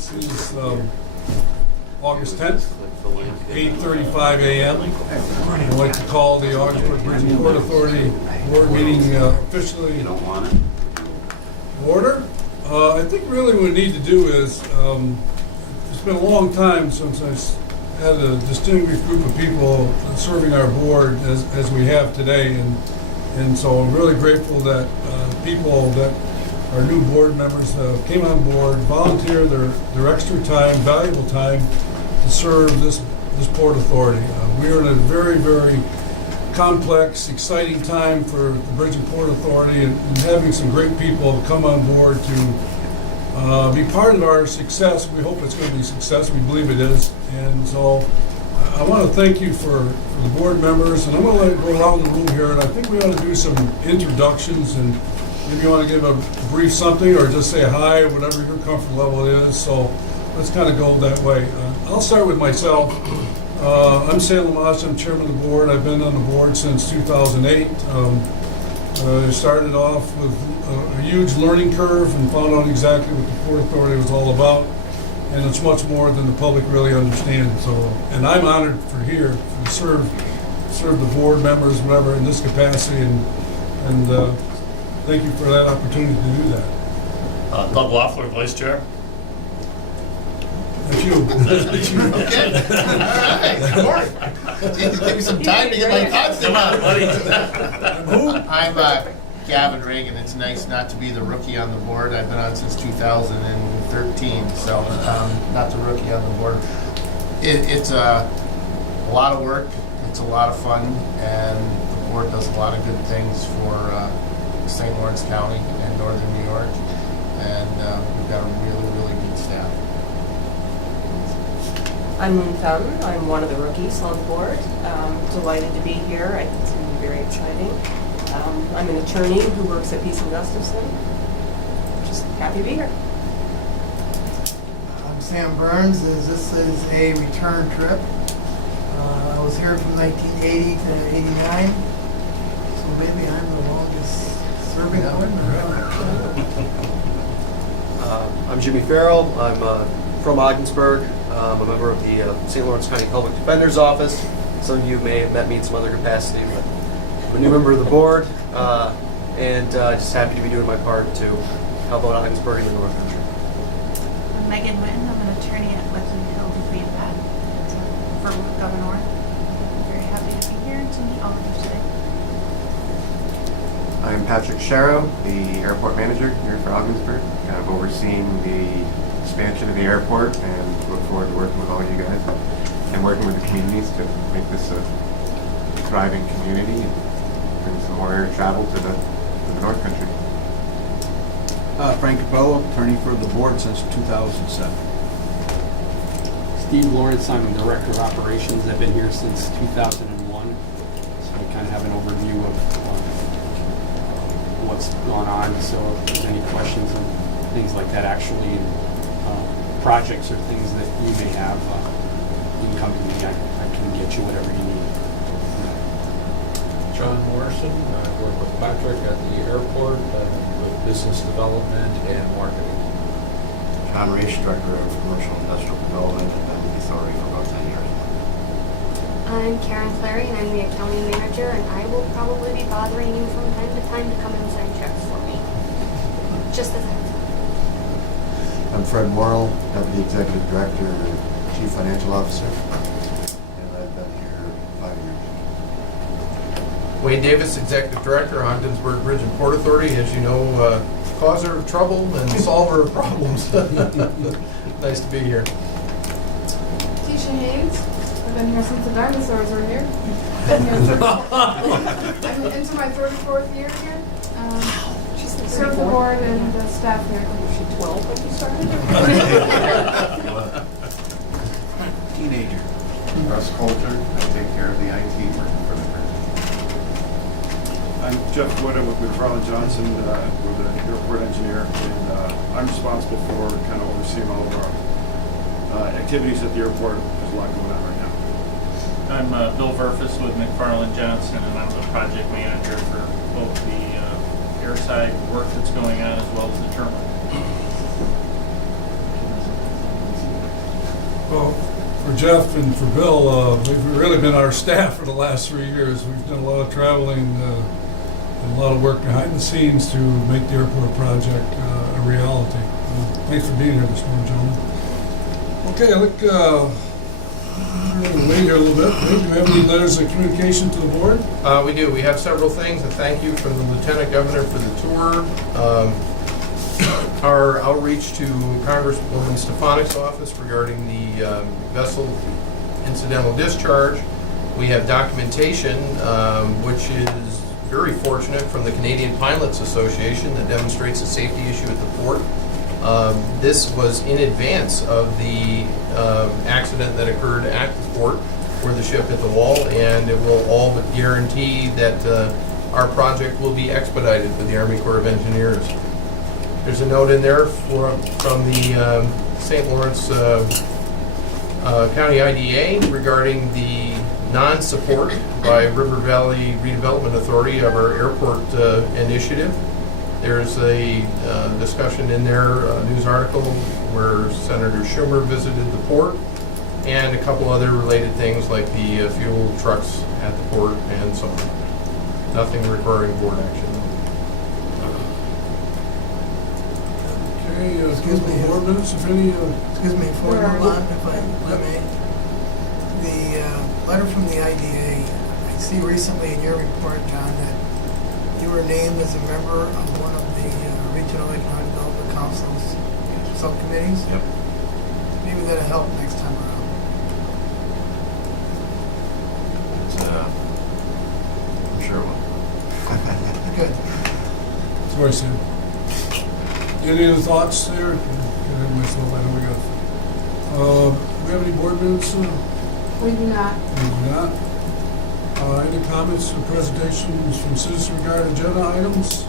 This is August 10th, 8:35 a.m. I'd like to call the Augsburg Bridge and Port Authority Board meeting officially You don't want it? order. I think really what we need to do is, it's been a long time since I had a distinguished group of people serving our board as we have today, and so I'm really grateful that people that our new board members came on board, volunteered their extra time, valuable time to serve this Port Authority. We are in a very, very complex, exciting time for the Bridge and Port Authority, and having some great people come on board to be part of our success. We hope it's going to be a success. We believe it is. And so I want to thank you for the board members, and I'm going to go around the room here, and I think we ought to do some introductions, and maybe you want to give a brief something or just say hi, whatever your comfort level is. So let's kind of go that way. I'll start with myself. I'm Sam Lamash. I'm chairman of the board. I've been on the board since 2008. I started off with a huge learning curve and found out exactly what the Port Authority was all about. And it's much more than the public really understands. So, and I'm honored for here to serve the board members, whatever, in this capacity, and thank you for that opportunity to do that. Doug Loeffler, Vice Chair. That's you. Okay. All right. Good morning. Geez, give me some time to get my thoughts Come on, down. buddy. I'm Gavin Reagan. It's nice not to be the rookie on the board. I've been on since 2013, so not the rookie on the board. It's a lot of work. It's a lot of fun, and the board does a lot of good things for St. Lawrence County and Northern New York, and we've got a really, really good staff. I'm Moon Fountain. I'm one of the rookies on the board. Delighted to be here. I think it's going to be very exciting. I'm an attorney who works at Peace and Gustafson. Just happy to be here. I'm Sam Burns. This is a return trip. I was here from 1980 to 89, so maybe I'm the longest serving one. I'm Jimmy Farrell. I'm from Ogdensburg. I'm a member of the St. Lawrence County Public Defender's Office. Some of you may have met me in some other capacity, but I'm a new member of the board, and just happy to be doing my part to help out Ogdensburg in the North Country. I'm Megan Witten. I'm an attorney at Pleasant Hill Dupree and Patton. It's a firm with Governor. I'm very happy to be here and to meet all of you today. I'm Patrick Sharrow, the airport manager here for Ogdensburg. Kind of overseeing the expansion of the airport, and look forward to working with all you guys and working with the communities to make this a thriving community and bring some more air travel to the North Country. Frank Capello, attorney for the board since 2007. Steve Lawrence, I'm the Director of Operations. I've been here since 2001, so I kind of have an overview of what's gone on. So if there's any questions and things like that, actually, projects or things that you may have, you can come to me. I can get you whatever you need. John Morrison, I work with Patrick at the airport with business development and marketing. John Reich, Director of Commercial Industrial Development, and been with the authority for about 10 years. I'm Karen Clary, and I'm the accounting manager, and I will probably be bothering you from time to time to come and sign checks for me. Just as a heads up. I'm Fred Morrill, Deputy Executive Director and Chief Financial Officer, and I've been here 5 years. Wayne Davis, Executive Director, Ogdensburg Bridge and Port Authority. As you know, causer of trouble and solver of problems. Nice to be here. Tisha Haynes. I've been here since the dinosaurs were here. Been here I'm into my 34th year here. Serve the board and the staff here. Was she 12 when you started? Teenager. Russ Coulter, I take care of the IT work for the bridge. I'm Jeff Wood. I'm with McFarland Johnson. We're the airport engineer, and I'm responsible for kind of overseeing all of our activities at the airport. There's a lot going on right now. I'm Bill Verfus with McFarland Johnson, and I'm the project manager for both the airside work that's going on as well as the terminal. Well, for Jeff and for Bill, they've really been our staff for the last 3 years. We've done a lot of traveling and a lot of work behind the scenes to make the airport project a reality. Thanks for being here this morning, gentlemen. Okay, I think we're going to wait here a little bit. Do we have any letters of communication to the board? We do. We have several things. A thank you from the Lieutenant Governor for the tour. Our outreach to Congresswoman Stefanik's office regarding the vessel incidental discharge. We have documentation, which is very fortunate, from the Canadian Pilots Association that demonstrates a safety issue at the port. This was in advance of the accident that occurred at the port where the ship hit the wall, and it will all but guarantee that our project will be expedited with the Army Corps of Engineers. There's a note in there from the St. Lawrence County IDA regarding the non-support by River Valley Redevelopment Authority of our airport initiative. There's a discussion in there, a news article, where Senator Schumer visited the port, and a couple other related things like the fuel trucks at the port and so on. Nothing requiring board action. Okay, excuse me, board minutes, if any. Excuse me, before we move on, if I may. The letter from the IDA, I see recently in your report, John, that you were named as a member of one of the Regional Economic Development Council's subcommittees. Yep. Maybe that'll help next time around. I'm sure it will. Good. Sorry, Sam. Any other thoughts there? Myself, I know we got. Do we have any board minutes? We do not. We do not. Any comments or presentations from citizens regarding agenda items?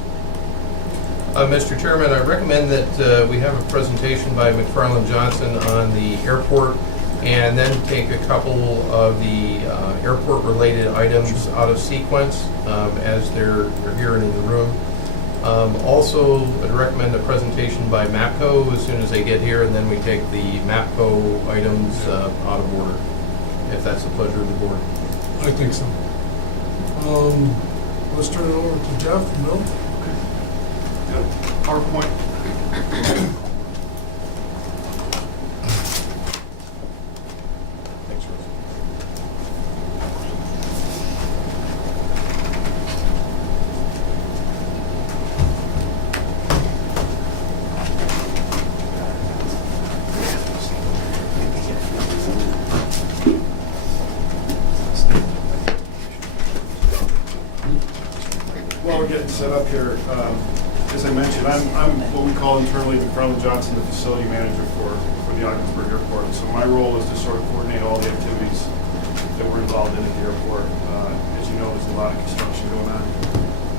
Mr. Chairman, I recommend that we have a presentation by McFarland Johnson on the airport, and then take a couple of the airport-related items out of sequence as they're here and in the room. Also, I'd recommend a presentation by MAPCO as soon as they get here, and then we take the MAPCO items out of order, if that's the pleasure of the board. I think so. Let's turn it over to Jeff and Bill. PowerPoint. Thanks, Rose. While we're getting set up here, as I mentioned, I'm what we call internally McFarland Johnson, the facility manager for the Ogdensburg Airport. So my role is to sort of coordinate all the activities that we're involved in at the airport. As you know, there's a lot of construction going on.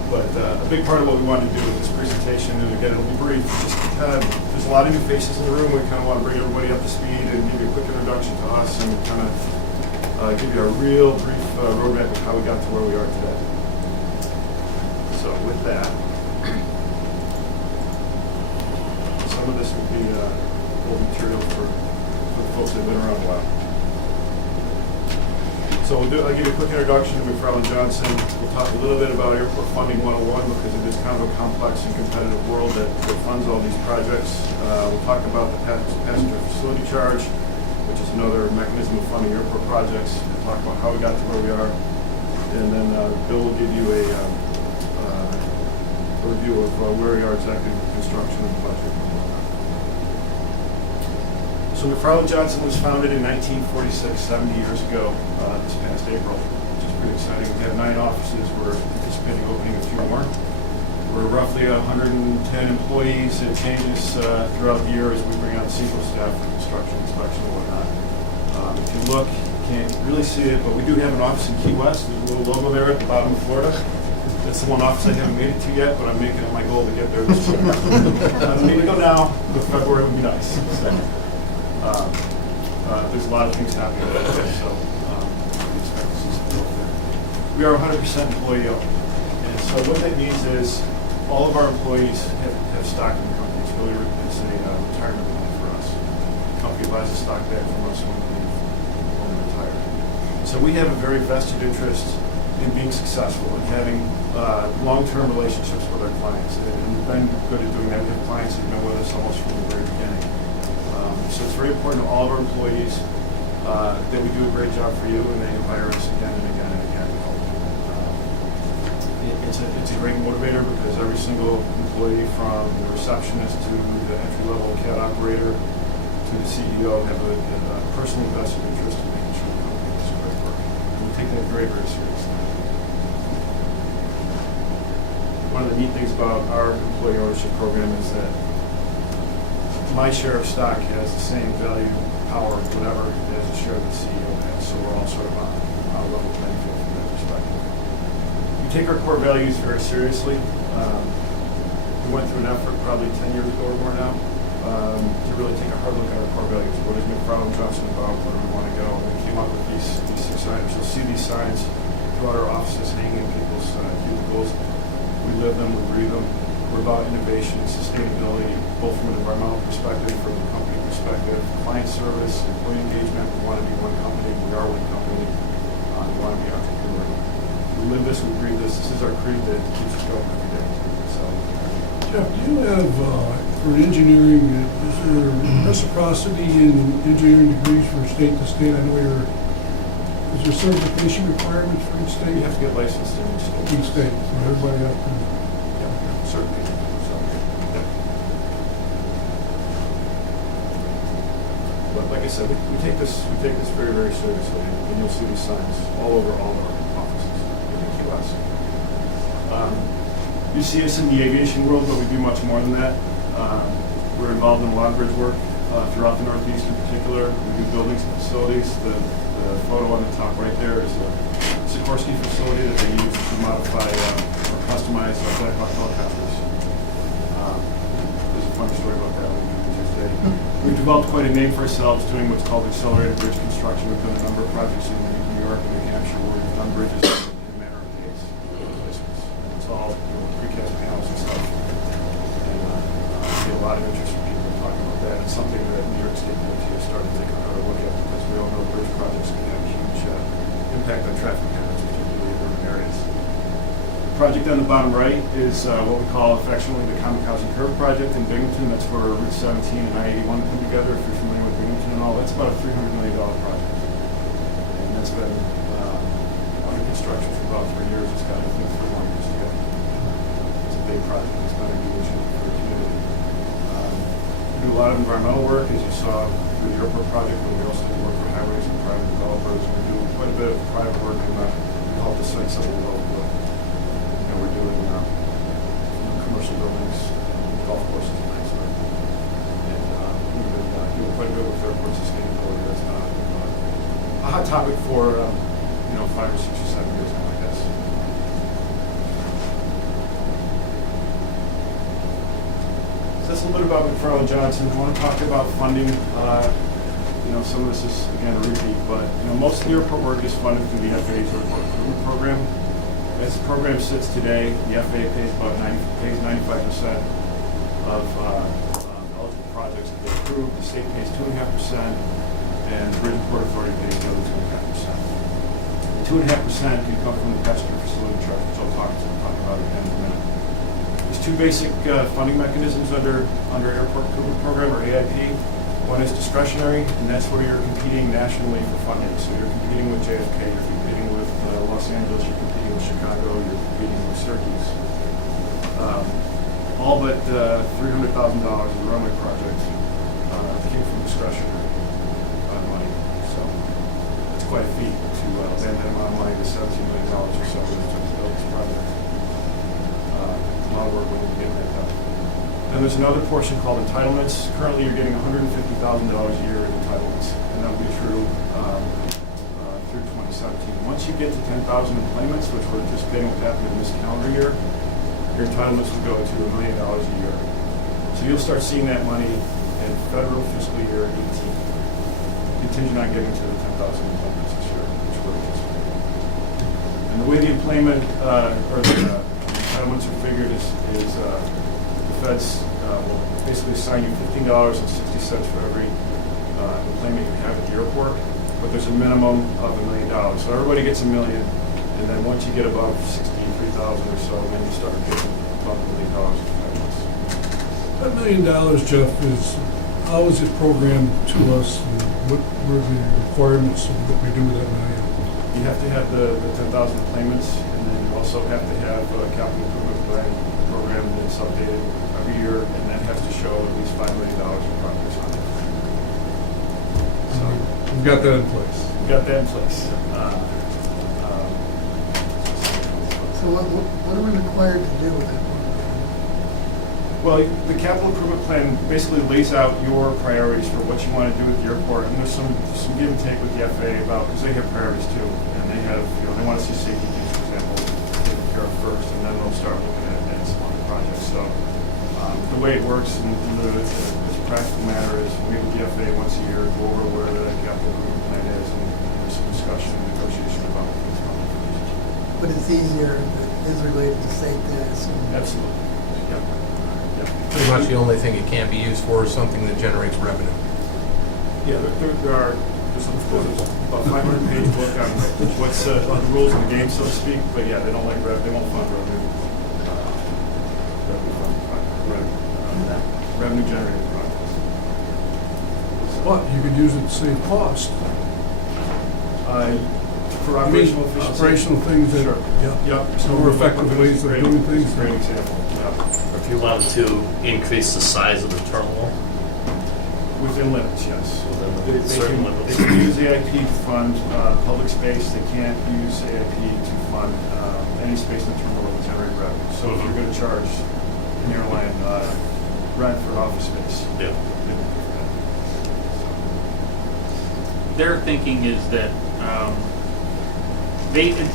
But a big part of what we want to do with this presentation, and again, it'll be brief, just there's a lot of new faces in the room. We kind of want to bring everybody up to speed and give you a quick introduction to us, and kind of give you a real brief roadmap of how we got to where we are today. So with that, some of this would be old material for the folks that have been around a while. So I'll give you a quick introduction to McFarland Johnson. We'll talk a little bit about Airport Funding 101 because it is kind of a complex and competitive world that funds all these projects. We'll talk about the passenger facility charge, which is another mechanism of funding airport projects. We'll talk about how we got to where we are. And then Bill will give you a review of where we are exactly with construction and budget. So McFarland Johnson was founded in 1946, 70 years ago, this past April, which is pretty exciting. We have 9 offices. We're anticipating opening a few more. We're roughly 110 employees. It changes throughout the year as we bring on sequel staff for construction, inspection, and whatnot. If you look, you can't really see it, but we do have an office in Key West. There's a little logo there at the bottom of Florida. That's the one office I haven't made it to yet, but I'm making it my goal to get there this year. I don't need to go now, but February would be nice. So, there's a lot of things happening there, so we expect to see some growth there. We are 100% employee owned, and so what that means is all of our employees have stock in the company. It's a retirement plan for us. The company buys the stock back from us when we retire. So we have a very vested interest in being successful and having long-term relationships with our clients. And we've been good at doing that. We have clients who've been with us almost from the very beginning. So it's very important to all of our employees that we do a great job for you and they hire us again and again and again. It's a great motivator because every single employee, from the receptionist to the entry-level CAD operator to the CEO, have a personal vested interest in making sure the company does great work. And we take that very, very seriously. One of the neat things about our employee ownership program is that my share of stock has the same value, power, whatever, as the share the CEO has. So we're all sort of on a level playing field from that perspective. We take our core values very seriously. We went through an effort probably 10 years ago or more now to really take a hard look at our core values. What is McFarland Johnson about? Where do we want to go? And we came up with these 6 items. You'll see these signs throughout our offices hanging in people's cubicles. We live them, we breathe them. We're about innovation and sustainability, both from an environmental perspective, from a company perspective, client service, employee engagement. We want to be one company. We are one company. We want to be entrepreneurial. We live this, we breathe this. This is our creed that keeps us going every day. So, Jeff, do you have, for engineering, is there reciprocity in engineering degrees from state to state? I know is there certification requirements for each state? you have to get licensed in each state. Each state, so everybody has to. Certainly. So, yeah. But like I said, we take this very, very seriously, and you'll see these signs all over all of our offices in the QS. You see us in the aviation world, but we do much more than that. We're involved in a lot of bridge work throughout the Northeast in particular. We do buildings and facilities. The photo on the top right there is a Sikorsky facility that they use to modify or customize Black Hawk helicopters. There's a funny story about that we'll get into today. We've developed quite a name for ourselves doing what's called accelerated bridge construction. We've done a number of projects in New York and New Hampshire where we've done bridges in a matter of days. It's all precast panels and stuff. And I see a lot of interest from people talking about that. It's something that New York State DOT has started taking another look at because we all know bridge projects can have a huge impact on traffic patterns, particularly in urban areas. The project on the bottom right is what we call affectionately the Kamikaze Curve project in Binghamton. That's where Route 17 and I-81 come together. If you're familiar with Binghamton and all, that's about a $300 million project. And that's been under construction for about 3 years. It's got, I think, 3 more years to go. It's a big project. It's been a huge issue for the community. We do a lot of environmental work, as you saw through the airport project, but we also do work for highways and private developers. We do quite a bit of private work in the help the sites that we develop. And we're doing commercial buildings, golf courses, and that sort of thing. And we've been doing quite a bit with airport sustainability. That's not a hot topic for 5 or 6 or 7 years now, I guess. So that's a little bit about McFarland Johnson. I want to talk about funding. Some of this is, again, a repeat, but most of the airport work is funded through the FAA's Airport Improvement Program. As the program sits today, the FAA pays 95% of eligible projects that they approve. The state pays 2.5%, and the Bridge and Port Authority pays the other 2.5%. The 2.5% can come from the passenger facility charge, which I'll talk about again in a minute. There's 2 basic funding mechanisms under Airport Improvement Program, or AIP. One is discretionary, and that's where you're competing nationally for funding. So you're competing with JFK, you're competing with Los Angeles, you're competing with Chicago, you're competing with Syracuse. All but $300,000 of the runway project came from discretionary money. So it's quite a feat to land that amount of money, the $17 million or so that it took to build this project. A lot of work went into getting that done. Then there's another portion called entitlements. Currently, you're getting $150,000 a year in entitlements, and that'll be true through 2017. Once you get to 10,000 employments, which we're anticipating will happen in this calendar year, your entitlements will go to $1 million a year. So you'll start seeing that money in federal fiscal year 18, contingent on getting to the 10,000 employments this year, which we're anticipating. And the way the employment or the entitlements are figured is feds will basically assign you $15.60 for every there's a minimum of $1 million. So everybody gets $1 million, and then once you get above 63,000 or so, then you start getting above $1 million in federals. That $1 million, Jeff, is, how is it programmed to us? And what were the requirements of what we do with that $1 million? You have to have the 10,000 claimants, and then you also have to have a capital improvement plan program that's updated every year, and that has to show at least $5 million in progress on it. So We've got that in place. we've got that in place. So what are we required to do with it? Well, the capital improvement plan basically lays out your priorities for what you want to do with the airport, and there's some give and take with the FAA about, because they have priorities too, and they have, they want to see safety things, for example, taken care of first, and then they'll start looking at some other projects. So the way it works in the practical matter is we meet with the FAA once a year, go over where the capital improvement plan is, and there's some discussion and negotiation about what things come. But it's easier if it is related to safety, I assume. Absolutely. Yep. Pretty much the only thing it can't be used for is something that generates revenue. Yeah, there's about 500-page book on what's on the rules of the game, so to speak. But yeah, they don't like revenue. They won't fund revenue. Revenue generating projects. But you could use it to save cost. For operational efficiency. Operational things that, Sure. yeah. Yep. Some more effective ways of doing things. It's a great example. Yeah. If you wanted to increase the size of the terminal, Within limits, yes. Within certain limits. They can use AIP to fund public space. They can't use AIP to fund any space in the terminal that will generate revenue. So if you're going to charge an airline rent for office space, yeah. Their thinking is that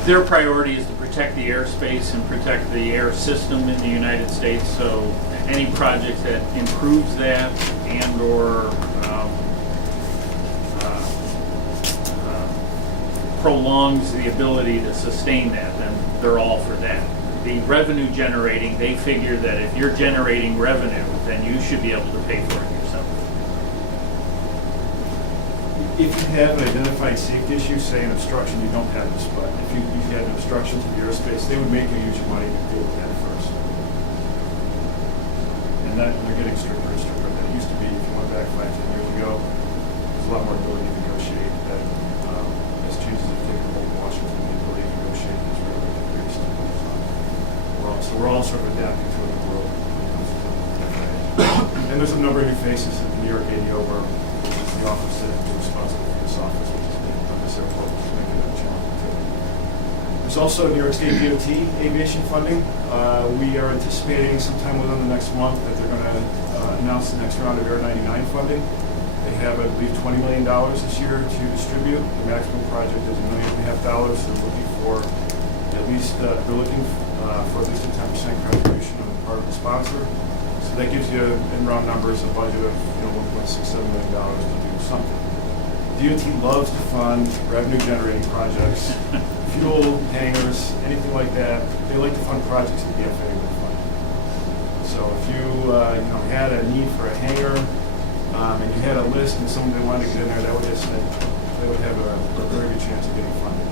their priority is to protect the airspace and protect the air system in the United States. So any project that improves that and/or prolongs the ability to sustain that, then they're all for that. The revenue generating, they figure that if you're generating revenue, then you should be able to pay for it yourself. if you have an identified safety issue, say an obstruction, you don't have this, but if you had an obstruction to the airspace, they would make you use your money to deal with that first. And that, they're getting stricter and stricter than it used to be. If you went back 5-10 years ago, there's a lot more ability to negotiate. That as changes have taken hold in Washington, the ability to negotiate has really increased. So we're all sort of adapting to the world when it comes to the FAA. And there's a number of new faces at the New York ADO, where the office that is responsible for this office, which is on this airport, which is making that challenge too. There's also New York State DOT aviation funding. We are anticipating sometime within the next month that they're going to announce the next round of Air 99 funding. They have, I believe, $20 million this year to distribute. The maximum project is $1.5 million. They're looking for at least for at least a 10% contribution on the part of the sponsor. So that gives you, in round numbers, a budget of $1.67 million to do something. DOT loves to fund revenue-generating projects, fuel, hangars, anything like that. They like to fund projects that the FAA would fund. So if you had a need for a hangar and you had a list and someone they wanted to get in there, they would have a very good chance of getting funded.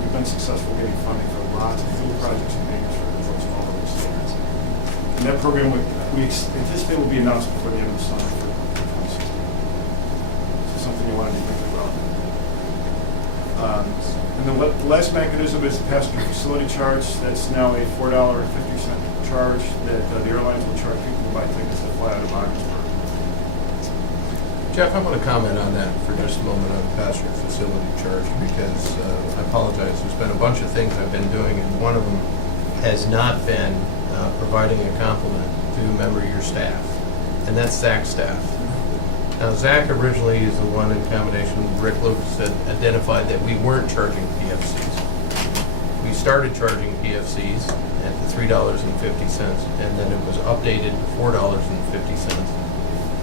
We've been successful getting funding for lots of fuel projects and hangars for most all of the standards. And that program we anticipate will be announced before the end of the summer for 2016. So something you wanted to think about. And the last mechanism is the passenger facility charge. That's now a $4.50 charge that the airlines will charge people who buy tickets that fly out of Ogdensburg. Jeff, I want to comment on that for just a moment on the passenger facility charge, because I apologize. There's been a bunch of things I've been doing, and one of them has not been providing a compliment to a member of your staff, and that's Zach's staff. Now, Zach originally is the one, in combination with Rick Lucas, that identified that we weren't charging PFCs. We started charging PFCs at the $3.50, and then it was updated to $4.50.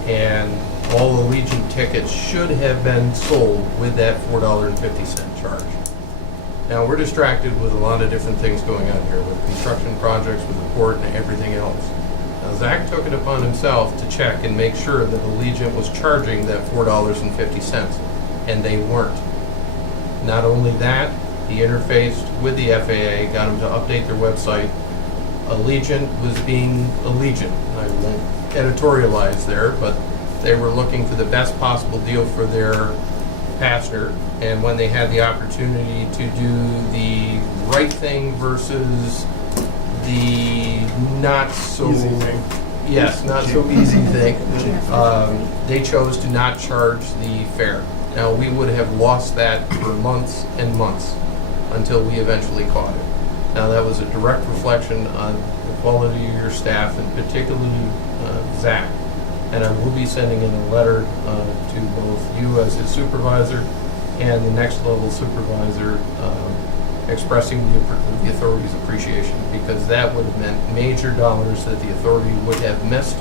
And all Allegiant tickets should have been sold with that $4.50 charge. Now, we're distracted with a lot of different things going on here, with construction projects, with the port, and everything else. Now, Zach took it upon himself to check and make sure that Allegiant was charging that $4.50. and they weren't. Not only that, he interfaced with the FAA, got them to update their website. Allegiant was being Allegiant. I won't editorialize there, but they were looking for the best possible deal for their passenger. And when they had the opportunity to do the right thing versus the not so Easy thing. yes, not so easy thing, they chose to not charge the fare. Now, we would have lost that for months and months until we eventually caught it. Now, that was a direct reflection on the quality of your staff, and particularly Zach. And I will be sending in a letter to both you as his supervisor and the next level supervisor expressing the authority's appreciation, because that would have meant major dollars that the authority would have missed.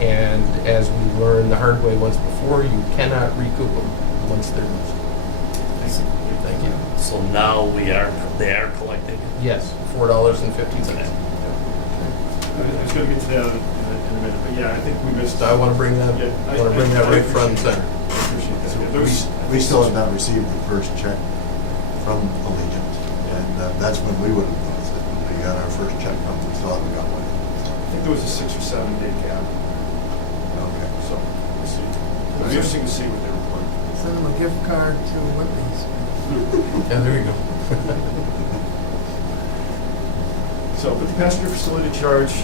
And as we learned the hard way once before, you cannot recoup them once they're missed. Thank you. So now they are collecting? Yes, $4.50. I was going to get to that in a minute, but yeah, I think we missed. I want to bring that. Yeah, I want to bring that right front and appreciate center. I appreciate that. So Yeah, there was- we still have not received the first check from Allegiant, and that's when we would have lost it. When we got our first check from them, we still haven't got one. I think there was a 6 or 7 day gap, Okay. so we'll see. It'll be interesting to see what they report. Send them a gift card to Whitney's. Yeah, there you go. So, but the passenger facility charge,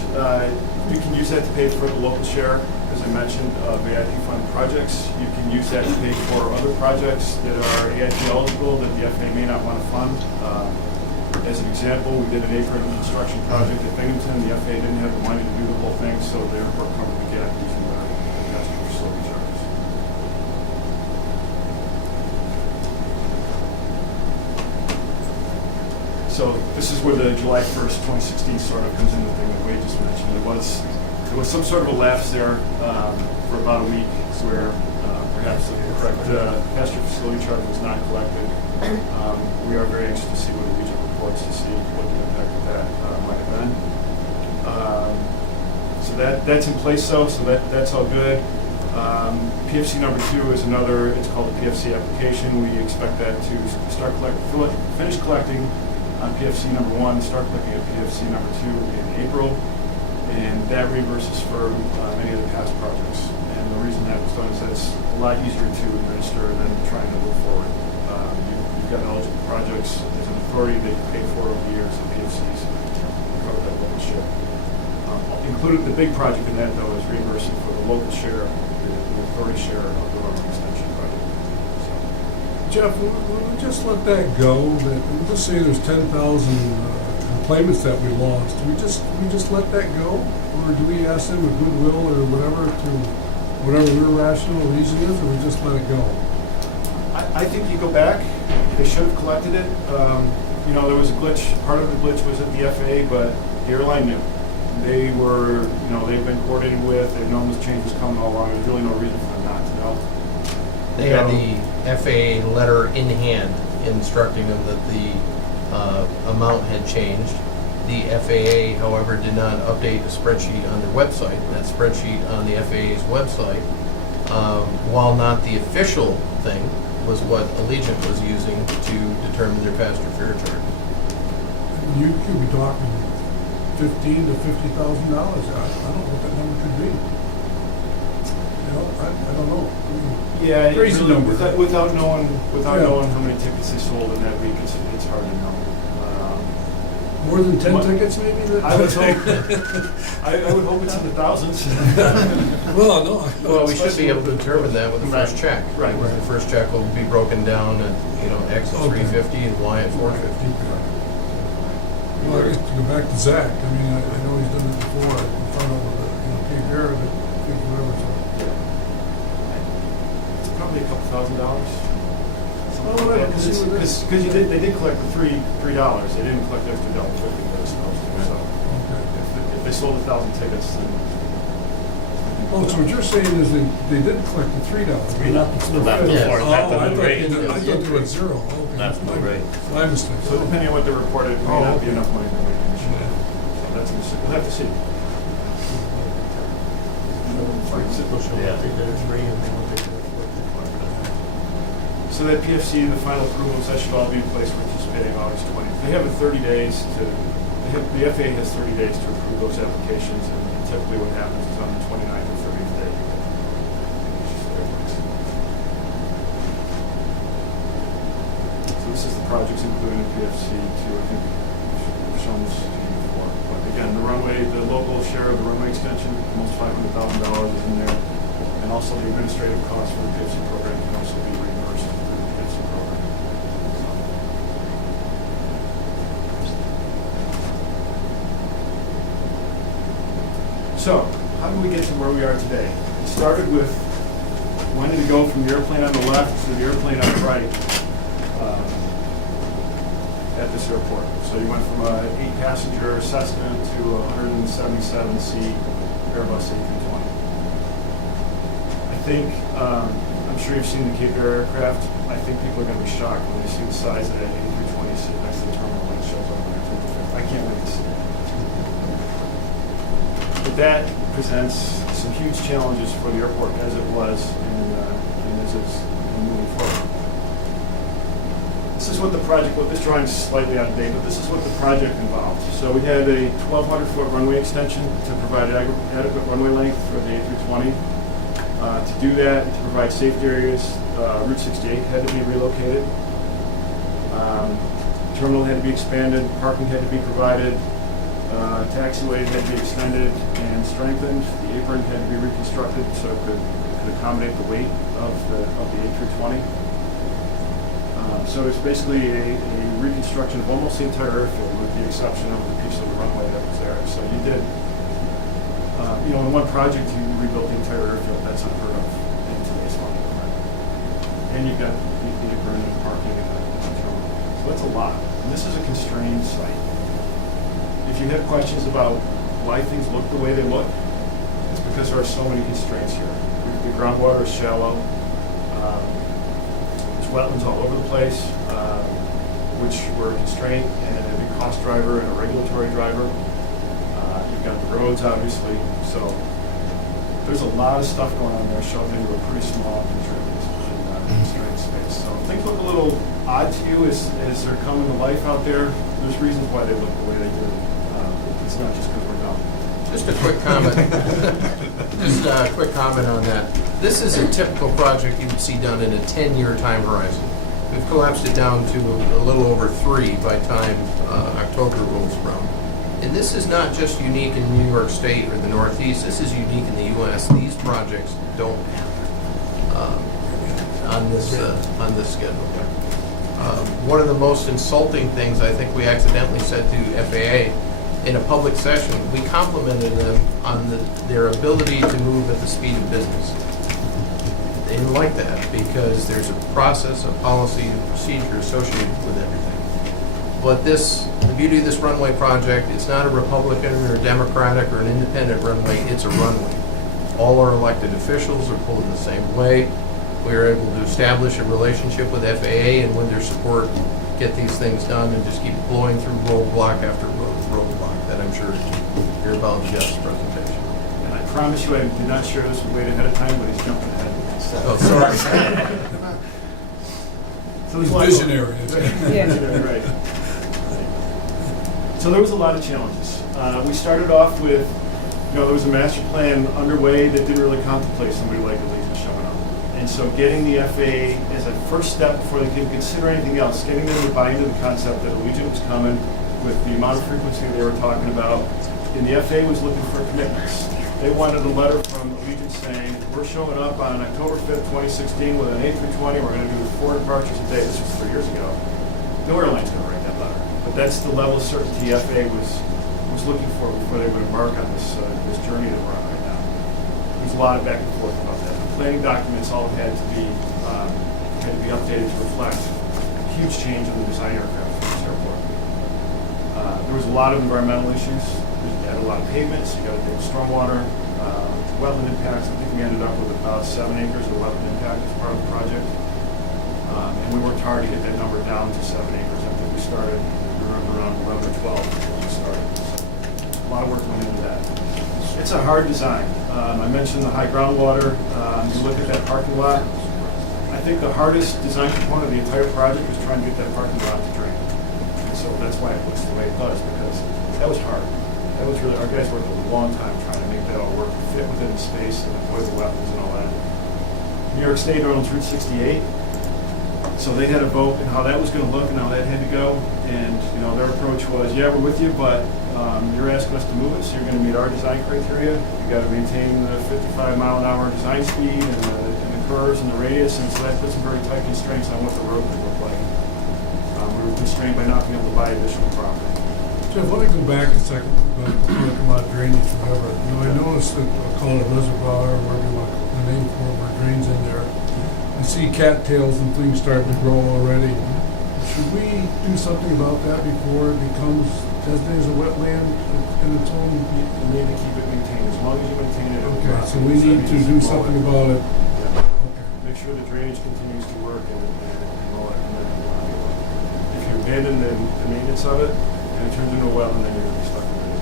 you can use that to pay for the local share, as I mentioned, of AIP funded projects. You can use that to pay for other projects that are AIP eligible that the FAA may not want to fund. As an example, we did an apron construction project at Binghamton. The FAA didn't have the money to do the whole thing, so the airport covered the gap using the passenger facility charges. So this is where the July 1st, 2016 sort of comes into the thing that Wade just mentioned. There was some sort of a lapse there for about a week where perhaps the correct passenger facility charge was not collected. We are very anxious to see what the region reports to see what the impact of that might have been. So that's in place though, so that's all good. PFC number 2 is another, it's called the PFC application. We expect that to finish collecting on PFC number 1, start collecting at PFC number 2 in April. And that reimburses for many of the past projects. And the reason that was done is that it's a lot easier to administer than trying to move forward. You've got eligible projects. There's an authority they can pay for over the years, the PFCs cover that local share. Included the big project in that, though, is reimbursing for the local share, the authority share of the road extension project. So, Jeff, will we just let that go? We'll just say there's 10,000 complainants that we lost. Do we just let that go? Or do we ask them with goodwill or whatever to whatever their rational reason is, or we just let it go? I think you go back. They should have collected it. There was a glitch. Part of the glitch was at the FAA, but the airline knew. They were, they've been coordinated with. They've known this change was coming all along. There's really no reason for them not to know. They had the FAA letter in hand instructing them that the amount had changed. The FAA, however, did not update a spreadsheet on their website. That spreadsheet on the FAA's website, while not the official thing, was what Allegiant was using to determine their passenger fare charge. You could be talking $15,000 to $50,000. I don't know what that number could be. I don't know. Yeah, Crazy really, number. without knowing how many tickets they sold in that week, it's hard to know. More than 10 tickets, maybe? I would hope. I would hope it's in the thousands. Well, no. Well, we should be able to determine that with the first check. Right. The first check will be broken down at, X at 350 and Y at 450. Well, I guess to go back to Zach, I mean, I know he's done it before. I found out with Cape Air, but whatever. So. It's probably a couple $1,000. Right, Because they did collect the $3. They didn't collect the extra $1.50 they were supposed to. So if they sold 1,000 tickets, then. Oh, so what you're saying is they did collect the $3, but not the $4.50. Not the four, not the I new thought rate. they were at zero. Okay. Not the new rate. My mistake. So depending on what they reported, it may not be enough money to make an issue. So that's a mistake. We'll have to see. So that PFC, the final approvals, that should all be in place for anticipating August 20th. They have 30 days to, the FAA has 30 days to approve those applications, and typically what happens is on the 29th or 30th day. So this is the projects included in PFC too. I think I've shown this to you before. But again, the runway, the local share of the runway extension, almost $500,000 is in there. And also the administrative cost for the PFC program can also be reimbursed through the PFC program. So, how did we get to where we are today? It started with wanting to go from the airplane on the left to the airplane on the right at this airport. So you went from an 8-passenger Cessna to a 177-seat Airbus A320. I think, I'm sure you've seen the Cape Air aircraft. I think people are going to be shocked when they see the size of that A320 sitting next to the terminal when it shows up on there. I can't wait to see it. But that presents some huge challenges for the airport as it was and as it's moving forward. This is what the project, this drawing is slightly out of date, but this is what the project involved. So we had a 1,200-foot runway extension to provide adequate runway length for the A320. To do that, to provide safety areas, Route 68 had to be relocated. Terminal had to be expanded, parking had to be provided, taxiways had to be extended and strengthened. The apron had to be reconstructed so it could accommodate the weight of the A320. So it's basically a reconstruction of almost the entire airfield with the exception of the piece of the runway that was there. So you did, in one project you rebuilt the entire airfield. That's unheard of in today's market. And you've got the apron and parking and the terminal. So that's a lot. And this is a constrained site. If you have questions about why things look the way they look, it's because there are so many constraints here. The groundwater is shallow. Wetlands all over the place, which were a constraint and a big cost driver and a regulatory driver. You've got the roads, obviously. So there's a lot of stuff going on there shoved into a pretty small constrained space. So things look a little odd to you as they're coming to life out there. There's reasons why they look the way they do. It's not just because we're dumb. Just a quick comment. Just a quick comment on that. This is a typical project you would see done in a 10-year time horizon. We've collapsed it down to a little over 3 by time October rolls around. And this is not just unique in New York State or the Northeast. This is unique in the U.S. These projects don't happen on this schedule. One of the most insulting things I think we accidentally said to FAA in a public session, we complimented them on their ability to move at the speed of business. They didn't like that because there's a process, a policy, and procedure associated with everything. But the beauty of this runway project, it's not a Republican or a Democratic or an independent runway, it's a runway. All our elected officials are pulled in the same way. We are able to establish a relationship with FAA and with their support, get these things done and just keep blowing through roadblock after roadblock that I'm sure you're about in Jeff's presentation. And I promise you I did not share this with Wade ahead of time, but he's jumping ahead. Oh, sorry. So there's Visionary. Right. So there was a lot of challenges. We started off with, there was a master plan underway that didn't really contemplate somebody like Allegiant showing up. And so getting the FAA as a first step before they can consider anything else, getting them to buy into the concept that Allegiant was coming with the amount of frequency they were talking about. And the FAA was looking for commitments. They wanted a letter from Allegiant saying, we're showing up on October 5th, 2016 with an A320. We're going to do 4 departures a day. This was 3 years ago. No airline's going to write that letter. But that's the level of certainty FAA was looking for before they would embark on this journey that we're on right now. There's a lot of back and forth about that. The planning documents all had to be updated to reflect a huge change in the design aircraft for this airport. There was a lot of environmental issues. You had a lot of pavements. You got to deal with stormwater, wetland impacts. I think we ended up with about 7 acres of wetland impact as part of the project. And we worked hard to get that number down to 7 acres. I think we started around 11 or 12 when we started. So a lot of work went into that. It's a hard design. I mentioned the high groundwater. You look at that parking lot. I think the hardest design component of the entire project was trying to get that parking lot to drain. And so that's why it looks the way it does, because that was hard. That was really, our guys worked a long time trying to make that all work, fit within the space and avoid the wetlands and all that. New York State owns Route 68, so they had a vote in how that was going to look and how that had to go. And their approach was, yeah, we're with you, but you're asking us to move it, so you're going to meet our design criteria. You got to maintain the 55-mile-an-hour design speed and the curves and the radius, and so that puts some very tight constraints on what the road could look like. We were constrained by not being able to buy additional property. Jeff, let me go back a second, before we come out drainage or whatever. I noticed that, I call it a reservoir, or whatever you want to call the name for it, where it drains in there. I see cattails and things starting to grow already. Should we do something about that before it becomes designated as a wetland in its own? You need to keep it maintained, as long as you maintain it. Okay, so we need to do something about it. Yeah. Make sure the drainage continues to work and mow it. And then, if you abandon the maintenance of it, and it turns into a wetland, then you're going to be stuck with it.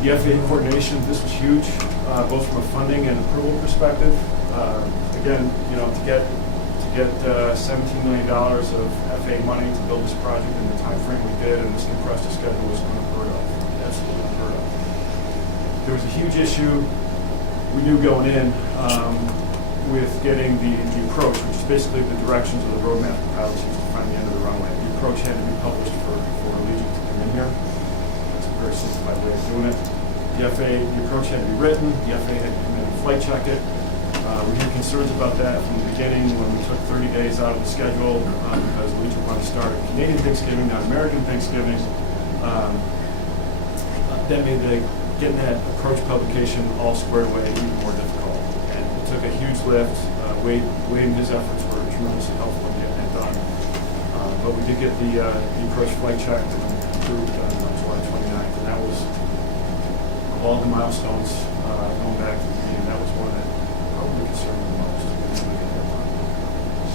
The FAA coordination, this was huge, both from a funding and approval perspective. Again, to get $17 million of FAA money to build this project in the time frame we did, and this compressed schedule was unheard of, absolutely unheard of. There was a huge issue we knew going in with getting the approach, which is basically the directions of the roadmap the pilots used to find the end of the runway. The approach had to be published for Allegiant to come in here. That's a very simplified way of doing it. The approach had to be written. The FAA had to come in and flight check it. We had concerns about that from the beginning when we took 30 days out of the schedule because Allegiant wanted to start Canadian Thanksgiving, not American Thanksgiving. That made getting that approach publication all squared away even more difficult. And it took a huge lift. Wade and his efforts were tremendously helpful in getting that done. But we did get the approach flight checked and approved on July 29th. And that was, of all the milestones going back to the beginning, that was one that probably concerned me the most.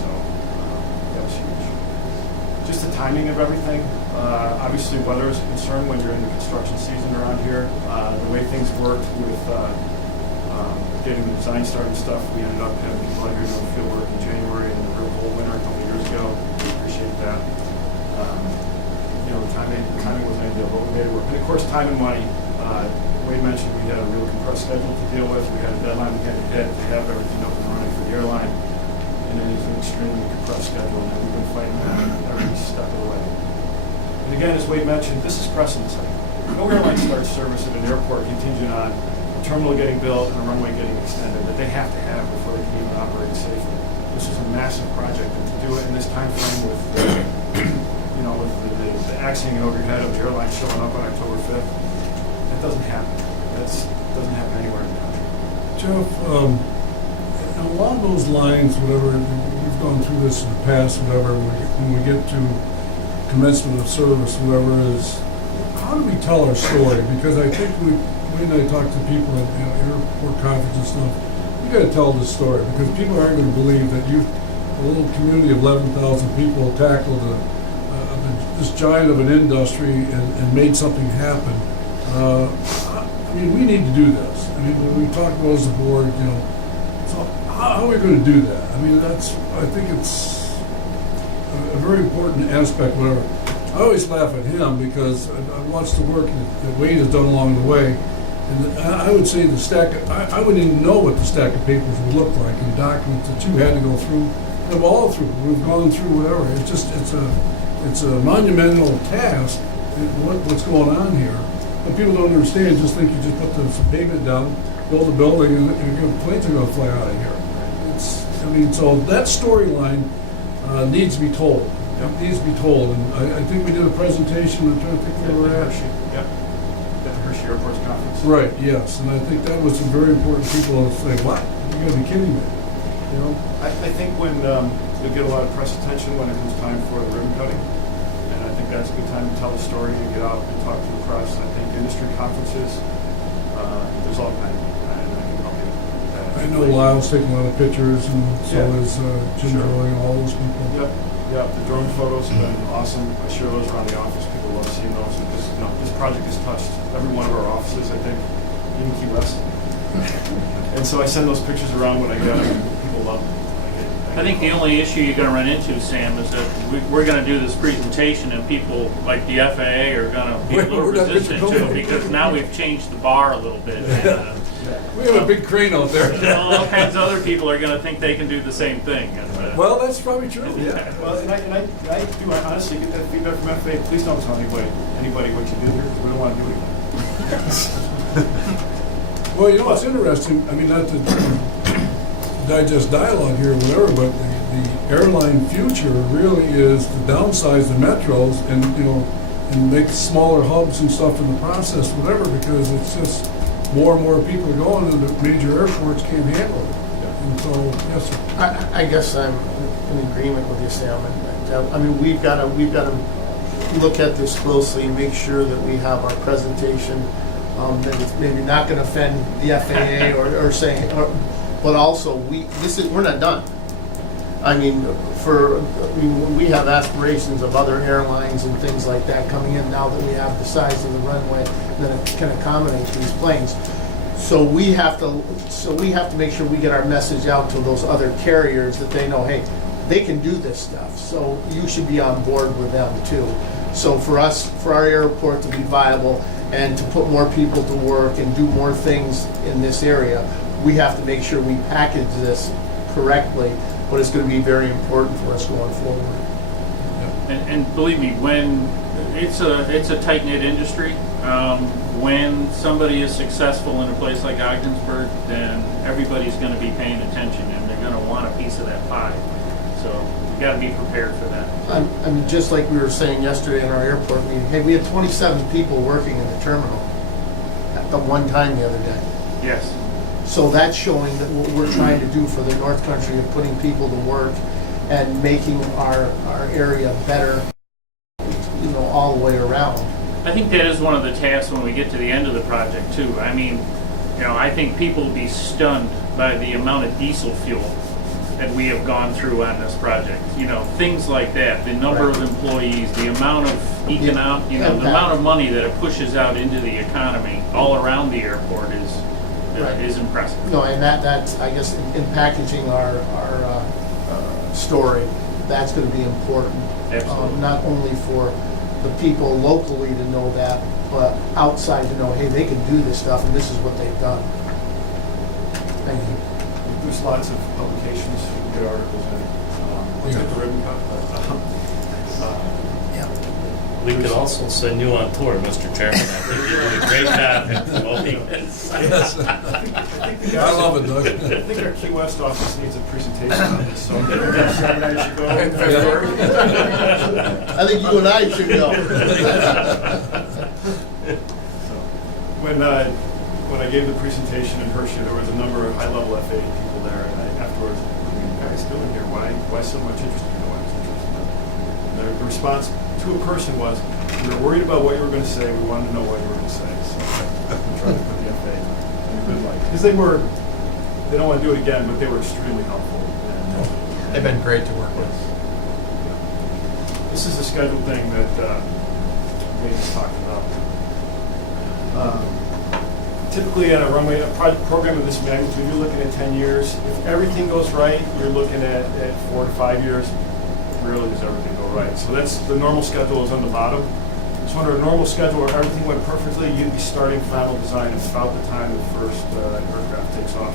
So that was huge. Just the timing of everything. Obviously, weather is a concern when you're in the construction season around here. The way things worked with getting the design started and stuff, we ended up having people out here doing field work in January and the real cold winter a couple of years ago. We appreciate that. The timing wasn't ideal, but we made it work. And of course, time and money. Wade mentioned we had a real compressed schedule to deal with. We had a deadline we had to hit to have everything up and running for the airline. And it is an extremely compressed schedule, and we've been fighting that every step of the way. And again, as Wade mentioned, this is precedent setting. No airline starts service at an airport contingent on a terminal getting built and a runway getting extended that they have to have before they can even operate safely. This is a massive project, and to do it in this time frame with, with the axe hanging over your head of the airline showing up on October 5th, that doesn't happen. That doesn't happen anywhere in the country. Jeff, along those lines, whatever, we've gone through this in the past, whatever, when we get to commencement of service, whatever is, how do we tell our story? Because I think when I talk to people at airport conferences and stuff, you got to tell this story because people aren't going to believe that a little community of 11,000 people tackled this giant of an industry and made something happen. We need to do this. When we talk about as a board, so how are we going to do that? I think it's a very important aspect, whatever. I always laugh at him because I watched the work that Wade has done along the way. And I would say I wouldn't even know what the stack of papers would look like and documents that you had to go through. We've gone through whatever. It's a monumental task, what's going on here. But people don't understand, just think you just put some pavement down, build a building, and planes are going to fly out of here. So that storyline needs to be told. It needs to be told. And I think we did a presentation, I'm trying to think where we're at. Yep. At the Hershey Airports Conference. Right, yes. And I think that was some very important people to say, what? You got to be kidding me. I think when you'll get a lot of press attention when it comes time for the ribbon cutting. And I think that's a good time to tell the story and get out and talk to the press. I think industry conferences, there's all kinds of and I can help you with that. I know Lyle's taking a lot of pictures, and so is Jim Joy and all those people. Yep. The drone photos have been awesome. I share those around the office. People love seeing those because this project has touched every one of our offices, I think, even Key West. And so I send those pictures around when I get them, and people love them. I think the only issue you're gonna run into, Sam, is that we're gonna do this presentation and people like the FAA are gonna be a little We're not resistant to Mr. it because now we've changed the bar a little bit. And, We have a big crane out there. all kinds of other people are gonna think they can do the same thing. And, Well, that's probably true, yeah. Well, and I do honestly get that feedback from FAA. Please don't tell anybody what you did here, because we don't want to do it again. Well, you know, it's interesting, I mean, not to digest dialogue here or whatever, but the airline future really is to downsize the metros and, you know, and make smaller hubs and stuff in the process, whatever, because it's just more and more people are going and the major airports can't handle it. And so, yes, sir. I guess I'm in agreement with you, Sam. I mean, we've got to look at this closely and make sure that we have our presentation that it's maybe not going to offend the FAA but also we're not done. I mean, we have aspirations of other airlines and things like that coming in now that we have the size of the runway that can accommodate these planes. So we have to make sure we get our message out to those other carriers that they know, hey, they can do this stuff. So you should be on board with them too. So for our airport to be viable and to put more people to work and do more things in this area, we have to make sure we package this correctly. But it's going to be very important for us going forward. and believe me, when it's a tight-knit industry, when somebody is successful in a place like Ogdensburg, then everybody's going to be paying attention and they're going to want a piece of that pie. So we got to be prepared for that. I mean, just like we were saying yesterday in our airport meeting, hey, we had 27 people working in the terminal at one time the other day. Yes. So that's showing that what we're trying to do for the North Country of putting people to work and making our area better, you know, all the way around. I think that is one of the tasks when we get to the end of the project too. I mean, you know, I think people will be stunned by the amount of diesel fuel that we have gone through on this project. You know, things like that, the number of employees, the amount of the amount of money that it pushes out into the economy all around the airport is impressive. No, and that's, I guess, in packaging our story, that's going to be important. Absolutely. Not only for the people locally to know that, but outside to know, hey, they can do this stuff and this is what they've done. Thank you. There's lots of publications, good articles in it. Looks like the ribbon cut. We could also send you on tour, Mr. Chairman. I think you did a great job in promoting this. Yes. I love it, Doug. I think our Key West office needs a presentation on this, so Sam and I should go in February. I think you and I should go. When I gave the presentation in Hershey, there was a number of high-level FAA people there, and afterwards, what are you guys doing here? Why so much interest? You know, I was interested. And the response to a person was, we were worried about what you were going to say, we wanted to know what you were going to say. So we tried to put the FAA in a good light. Because they don't want to do it again, but they were extremely helpful. They've been great to work with. This is a schedule thing that Wayne talked about. Typically on a runway, a program of this magnitude, you're looking at 10 years. If everything goes right, you're looking at 4 to 5 years. Rarely does everything go right. So that's the normal schedule is on the bottom. So under a normal schedule where everything went perfectly, you'd be starting final design at about the time the first aircraft takes off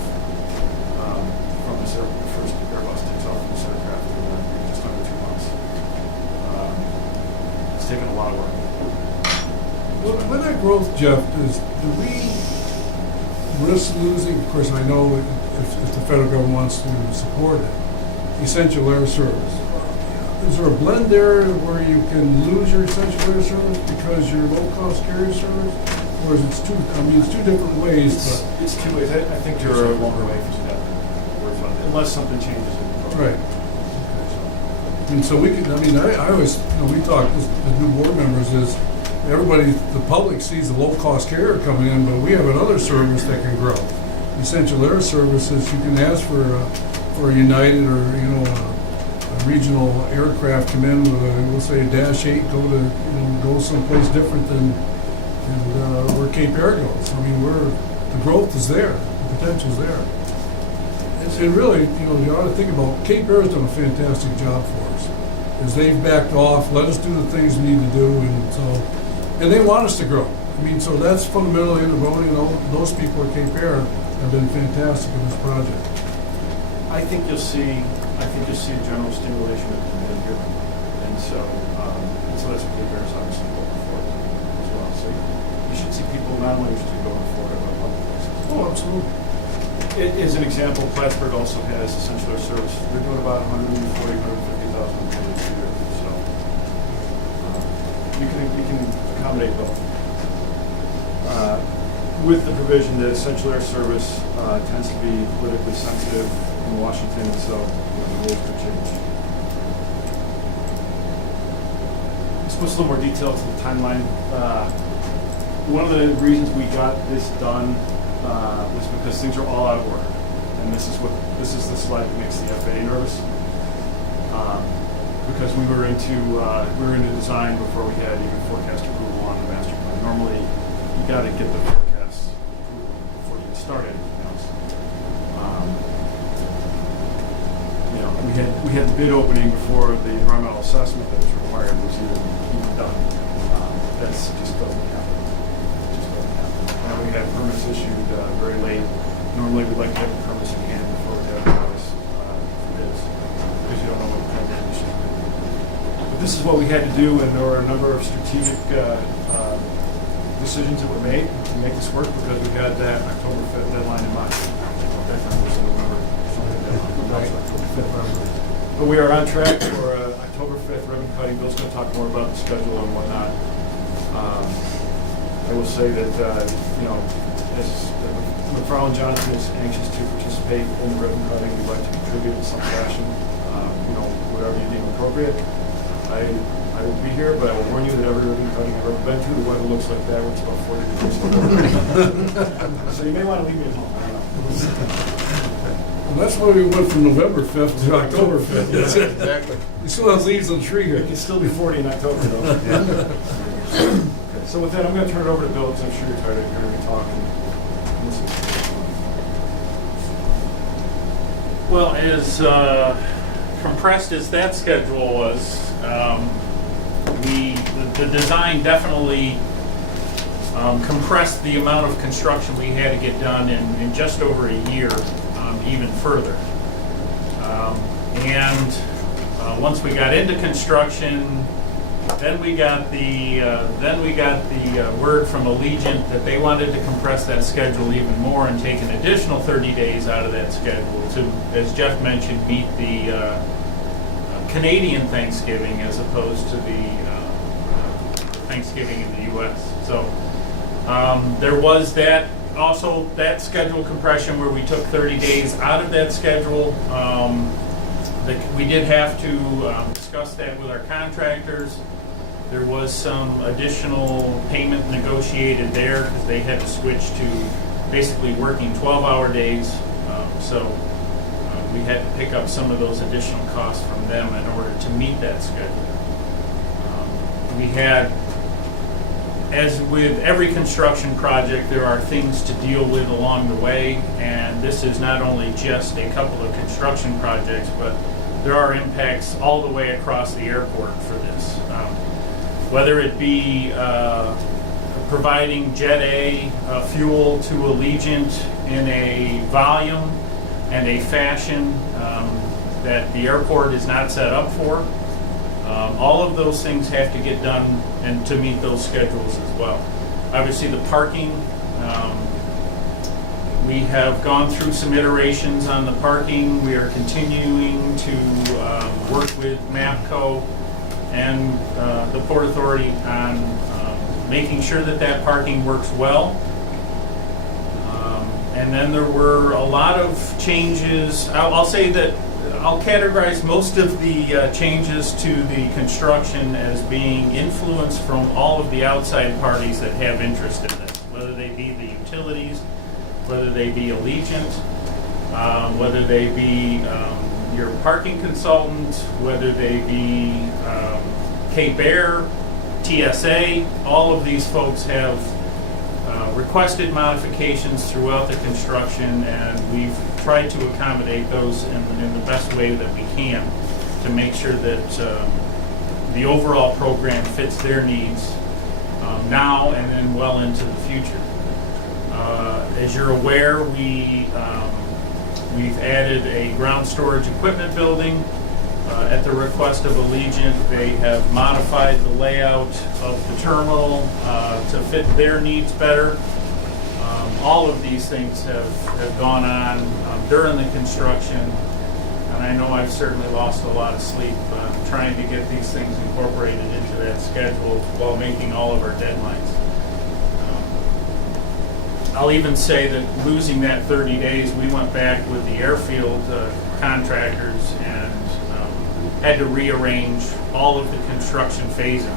from this airport. The first Airbus takes off from this aircraft in just under 2 months. It's taken a lot of work. Well, with that growth, Jeff, do we risk losing, of course, I know if the federal government wants to support it, essential air service. Is there a blend there where you can lose your essential air service because you're low-cost carrier service? Or is it it's two different ways, but... It's 2 ways. I think there are longer ways to that, unless something changes in the program. Right. And so we could, I always, we talk, as new board members, is everybody, the public sees the low-cost carrier coming in, but we have another service that can grow. Essential air services, you can ask for a United or, a regional aircraft come in with we'll say a Dash 8, go someplace different than where Cape Air goes. The growth is there, the potential's there. And really, you ought to think about, Cape Air's done a fantastic job for us. As they've backed off, let us do the things we need to do, and they want us to grow. I mean, so that's fundamentally in the voting, those people at Cape Air have been fantastic in this project. I think you'll see a general stimulation of demand here. And so that's what Cape Air is obviously looking for as well. So you should see people not only interested in going forward, but other places. Oh, absolutely. As an example, Plattsburgh also has essential air service. They're doing about 140,000, 150,000 employees a year. So you can accommodate both. With the provision that essential air service tends to be politically sensitive in Washington, and so the rules could change. This puts a little more detail to the timeline. One of the reasons we got this done was because things are all out of order, and this is the slide that makes the FAA nervous. Because we were into design before we had even forecast approval on the master plan. Normally, you got to get the forecast approval before you start anything else. We had the bid opening before the environmental assessment that was required was even done. That's just doesn't happen. And we had permits issued very late. Normally, we'd like to have the permits in hand before we have notice for bids, because you don't know what kind of issues. But this is what we had to do, and there were a number of strategic decisions that were made to make this work, because we had that October 5th deadline in mind. But we are on track for October 5th ribbon cutting. Bill's going to talk more about the schedule and whatnot. I will say that, as McFarland Johnson is anxious to participate in the ribbon cutting, we'd like to contribute in some fashion, whatever you deem appropriate. I will be here, but I will warn you that every ribbon cutting I've ever been to, the weather looks like that when it's about 40 degrees. So you may want to leave me at home. I don't know. Well, that's why we went from November 5th to October 5th. Yeah, exactly. We still have leaves on the tree here. It can still be 40 in October, though. Okay, so with that, I'm going to turn it over to Bill, because I'm sure you're tired of hearing me talk. And listen. Well, as compressed as that schedule was, the design definitely compressed the amount of construction we had to get done in just over a year, even further. Once we got into construction, then we got the word from Allegiant that they wanted to compress that schedule even more and take an additional 30 days out of that schedule to, as Jeff mentioned, meet the Canadian Thanksgiving as opposed to the Thanksgiving in the U.S. So there was that schedule compression where we took 30 days out of that schedule. We did have to discuss that with our contractors. There was some additional payment negotiated there because they had to switch to basically working 12-hour days. So we had to pick up some of those additional costs from them in order to meet that schedule. We had, as with every construction project, there are things to deal with along the way, and this is not only just a couple of construction projects, but there are impacts all the way across the airport for this. Whether it be providing Jet A fuel to Allegiant in a volume and a fashion that the airport is not set up for. All of those things have to get done and to meet those schedules as well. Obviously, the parking, we have gone through some iterations on the parking. We are continuing to work with MAPCO and the Port Authority on making sure that that parking works well. And then there were a lot of changes. I'll say that I'll categorize most of the changes to the construction as being influenced from all of the outside parties that have interest in this, whether they be the utilities, whether they be Allegiant, whether they be your parking consultant, whether they be Cape Air, TSA. All of these folks have requested modifications throughout the construction, and we've tried to accommodate those in the best way that we can to make sure that the overall program fits their needs now and then well into the future. As you're aware, we've added a ground storage equipment building at the request of Allegiant. They have modified the layout of the terminal to fit their needs better. All of these things have gone on during the construction, and I know I've certainly lost a lot of sleep trying to get these things incorporated into that schedule while making all of our deadlines. I'll even say that losing that 30 days, we went back with the airfield contractors and had to rearrange all of the construction phasing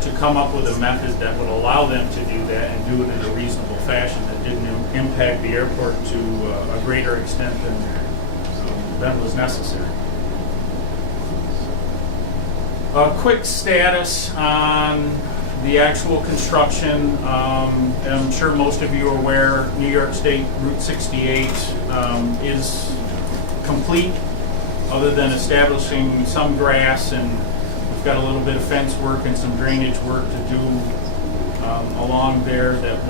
to come up with a method that would allow them to do that and do it in a reasonable fashion that didn't impact the airport to a greater extent than was necessary. A quick status on the actual construction. I'm sure most of you are aware, New York State Route 68 is complete, other than establishing some grass, and we've got a little bit of fence work and some drainage work to do along there that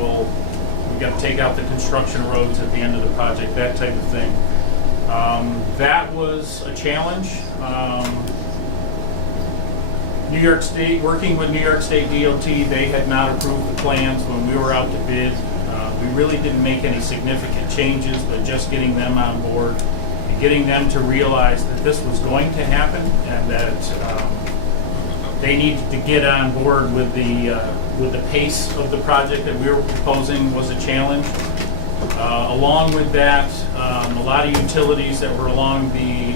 we've got to take out the construction roads at the end of the project, that type of thing. That was a challenge. New York State, working with New York State DOT, they had not approved the plans when we were out to bid. We really didn't make any significant changes, but just getting them on board and getting them to realize that this was going to happen and that they needed to get on board with the pace of the project that we were proposing was a challenge. Along with that, a lot of utilities that were along the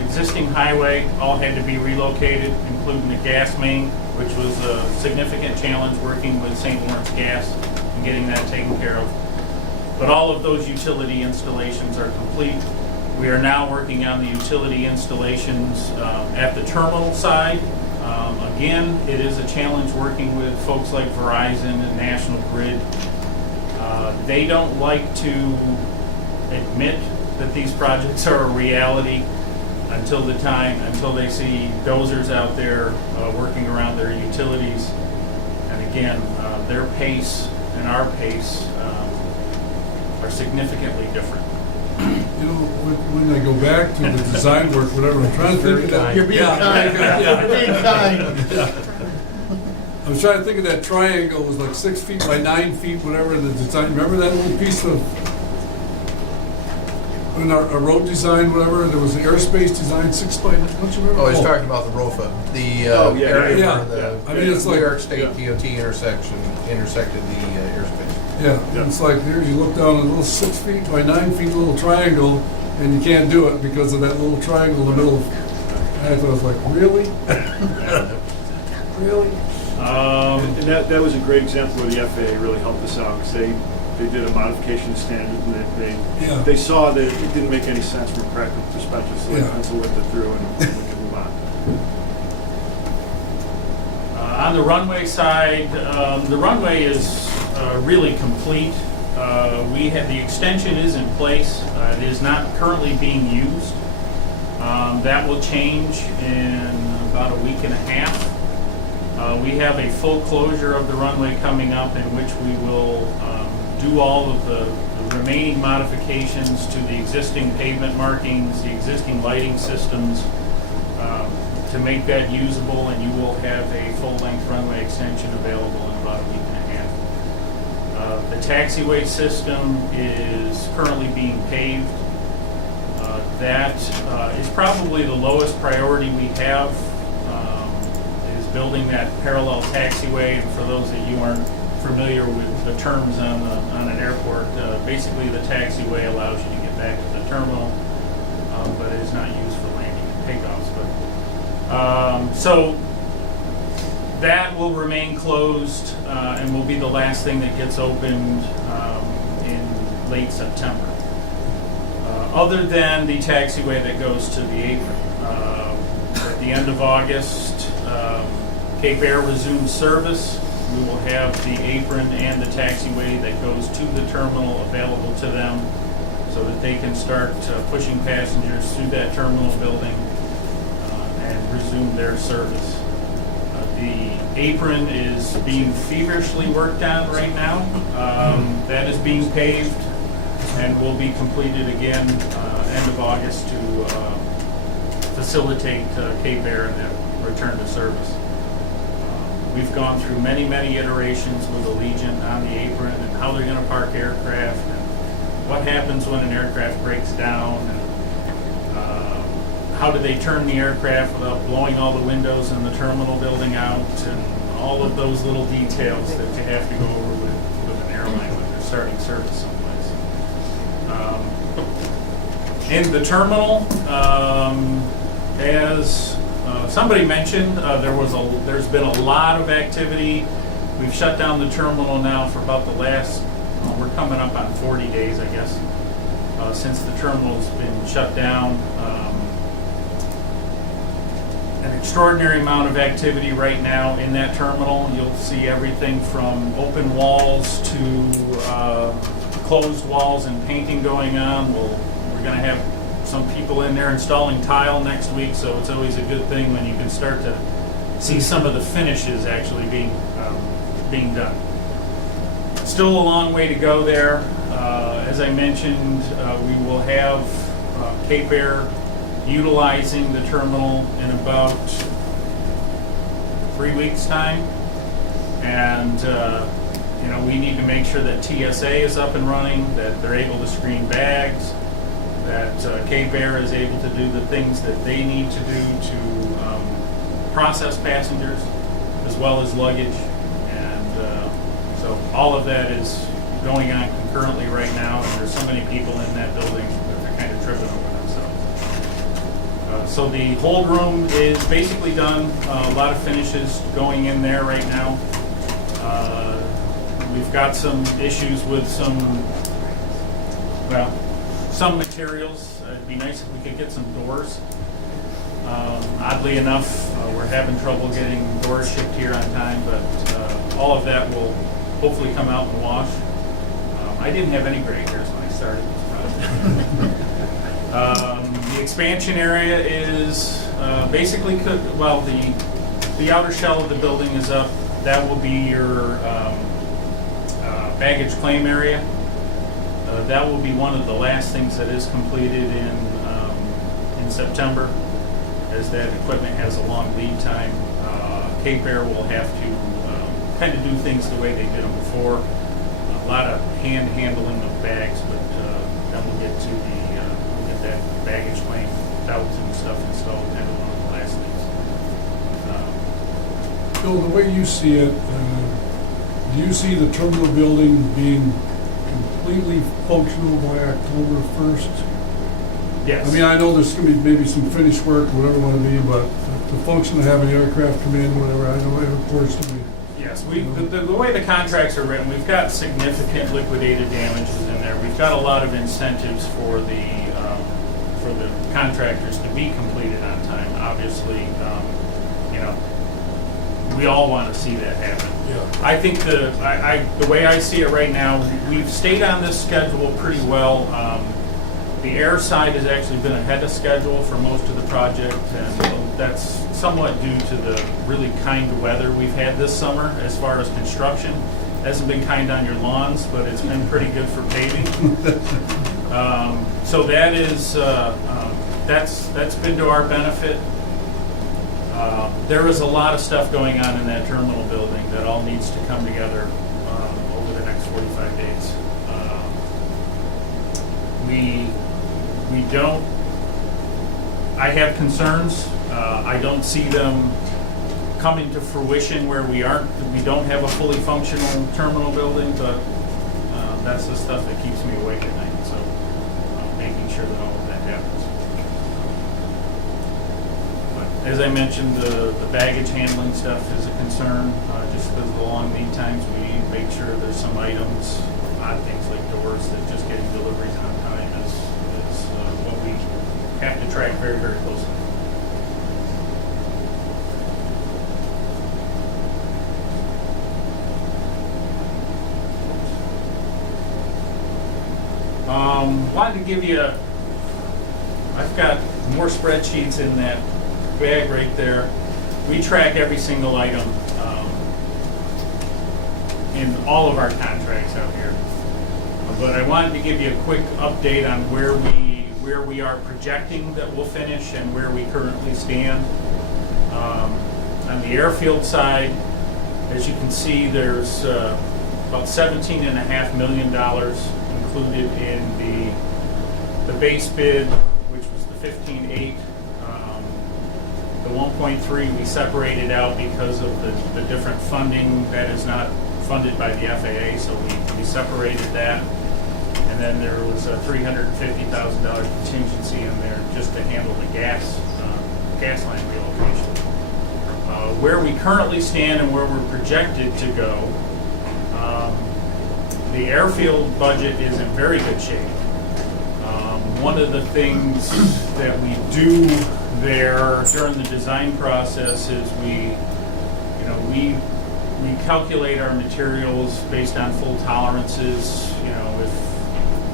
existing highway all had to be relocated, including the gas main, which was a significant challenge working with St. Lawrence Gas and getting that taken care of. But all of those utility installations are complete. We are now working on the utility installations at the terminal side. Again, it is a challenge working with folks like Verizon and National Grid. They don't like to admit that these projects are a reality until they see dozers out there working around their utilities. And again, their pace and our pace are significantly different. You know, when I go back to the design work, whatever, I'm trying to think of that. You're being kind. You're being kind. I was trying to think of that triangle, it was like 6 feet by 9 feet, whatever, in the design. Remember that little piece of, in our road design, whatever, there was the airspace design, 6 by, don't you remember? Oh, he's talking about the ROFA, the area where the I mean, it's New like, York State DOT intersected the airspace. yeah, it's like, there you look down a little 6 feet by 9 feet little triangle, and you can't do it because of that little triangle in the middle. And I was like, really? Really? And that was a great example where the FAA really helped us out, because they did a modification standard, and they saw that it didn't make any sense from a practical perspective, so they penciled it through and we could move on. On the runway side, the runway is really complete. The extension is in place. It is not currently being used. That will change in about a week and a half. We have a full closure of the runway coming up, in which we will do all of the remaining modifications to the existing pavement markings, the existing lighting systems, to make that usable, and you will have a full-length runway extension available in about a week and a half. The taxiway system is currently being paved. That is probably the lowest priority we have, is building that parallel taxiway. And for those that you aren't familiar with the terms on an airport, basically the taxiway allows you to get back to the terminal, but it is not used for landing and takeoffs. So that will remain closed and will be the last thing that gets opened in late September. Other than the taxiway that goes to the apron. At the end of August, Cape Air resumed service. We will have the apron and the taxiway that goes to the terminal available to them so that they can start pushing passengers through that terminal building and resume their service. The apron is being feverishly worked on right now. That is being paved and will be completed again end of August to facilitate Cape Air and the return to service. We've gone through many, many iterations with Allegiant on the apron and how they're going to park aircraft and what happens when an aircraft breaks down and how do they turn the aircraft without blowing all the windows in the terminal building out, and all of those little details that you have to go over with an airline when they're starting service someplace. In the terminal, as somebody mentioned, there's been a lot of activity. We've shut down the terminal now for about the last, we're coming up on 40 days, I guess, since the terminal's been shut down. An extraordinary amount of activity right now in that terminal. You'll see everything from open walls to closed walls and painting going on. We're going to have some people in there installing tile next week, so it's always a good thing when you can start to see some of the finishes actually being done. Still a long way to go there. As I mentioned, we will have Cape Air utilizing the terminal in about 3 weeks' time, and we need to make sure that TSA is up and running, that they're able to screen bags, that Cape Air is able to do the things that they need to do to process passengers as well as luggage, and so all of that is going on concurrently right now, and there's so many people in that building that they're kind of tripping over themselves. So the hold room is basically done. A lot of finishes going in there right now. We've got some issues with some materials. It'd be nice if we could get some doors. Oddly enough, we're having trouble getting doors shipped here on time, but all of that will hopefully come out in the wash. I didn't have any gray hairs when I started this project. The expansion area is basically, the outer shell of the building is up. That will be your baggage claim area. That will be one of the last things that is completed in September, as that equipment has a long lead time. Cape Air will have to kind of do things the way they did them before. A lot of hand handling of bags, but then we'll get to we'll get that baggage claim belts and stuff installed. Kind of one of the last things. Bill, the way you see it, do you see the terminal building being completely functional by October 1st? Yes. I mean, I know there's going to be maybe some finished work, whatever it want to be, but the function of having aircraft come in, whatever, I know it reports to me. Yes, the way the contracts are written, we've got significant liquidated damages in there. We've got a lot of incentives for the contractors to be completed on time. Obviously, we all want to see that happen. Yeah. I think the way I see it right now, we've stayed on this schedule pretty well. The air side has actually been ahead of schedule for most of the project, and that's somewhat due to the really kind weather we've had this summer as far as construction. It hasn't been kind on your lawns, but it's been pretty good for paving. So that is that's been to our benefit. There is a lot of stuff going on in that terminal building that all needs to come together over the next 45 days. We don't. I have concerns. I don't see them coming to fruition where we don't have a fully functional terminal building, but that's the stuff that keeps me awake at night. So making sure that all of that happens. But as I mentioned, the baggage handling stuff is a concern. Just because of the long lead times, we need to make sure there's some items, odd things like doors, that just getting deliveries on time is what we have to track very, very closely. Wanted to give you, I've got more spreadsheets in that bag right there. We track every single item in all of our contracts out here. But I wanted to give you a quick update on where we are projecting that we'll finish and where we currently stand. On the airfield side, as you can see, there's about $17.5 million included in the base bid, which was the 15.8. The 1.3 we separated out because of the different funding that is not funded by the FAA, so we separated that. And then there was a $350,000 contingency in there just to handle the gas line relocation. Where we currently stand and where we're projected to go, the airfield budget is in very good shape. One of the things that we do there during the design process is we calculate our materials based on full tolerances. If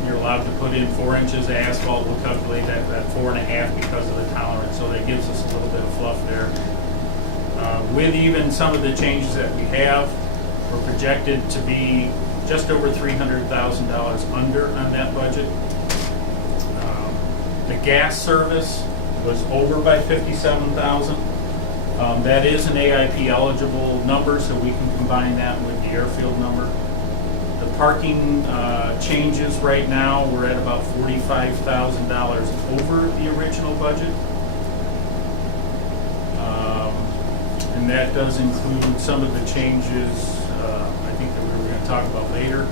you're allowed to put in 4 inches of asphalt, we'll calculate that 4.5 because of the tolerance. So that gives us a little bit of fluff there. With even some of the changes that we have, we're projected to be just over $300,000 under on that budget. The gas service was over by $57,000. That is an AIP eligible number, so we can combine that with the airfield number. The parking changes right now, we're at about $45,000 over the original budget. And that does include some of the changes I think that we were going to talk about later.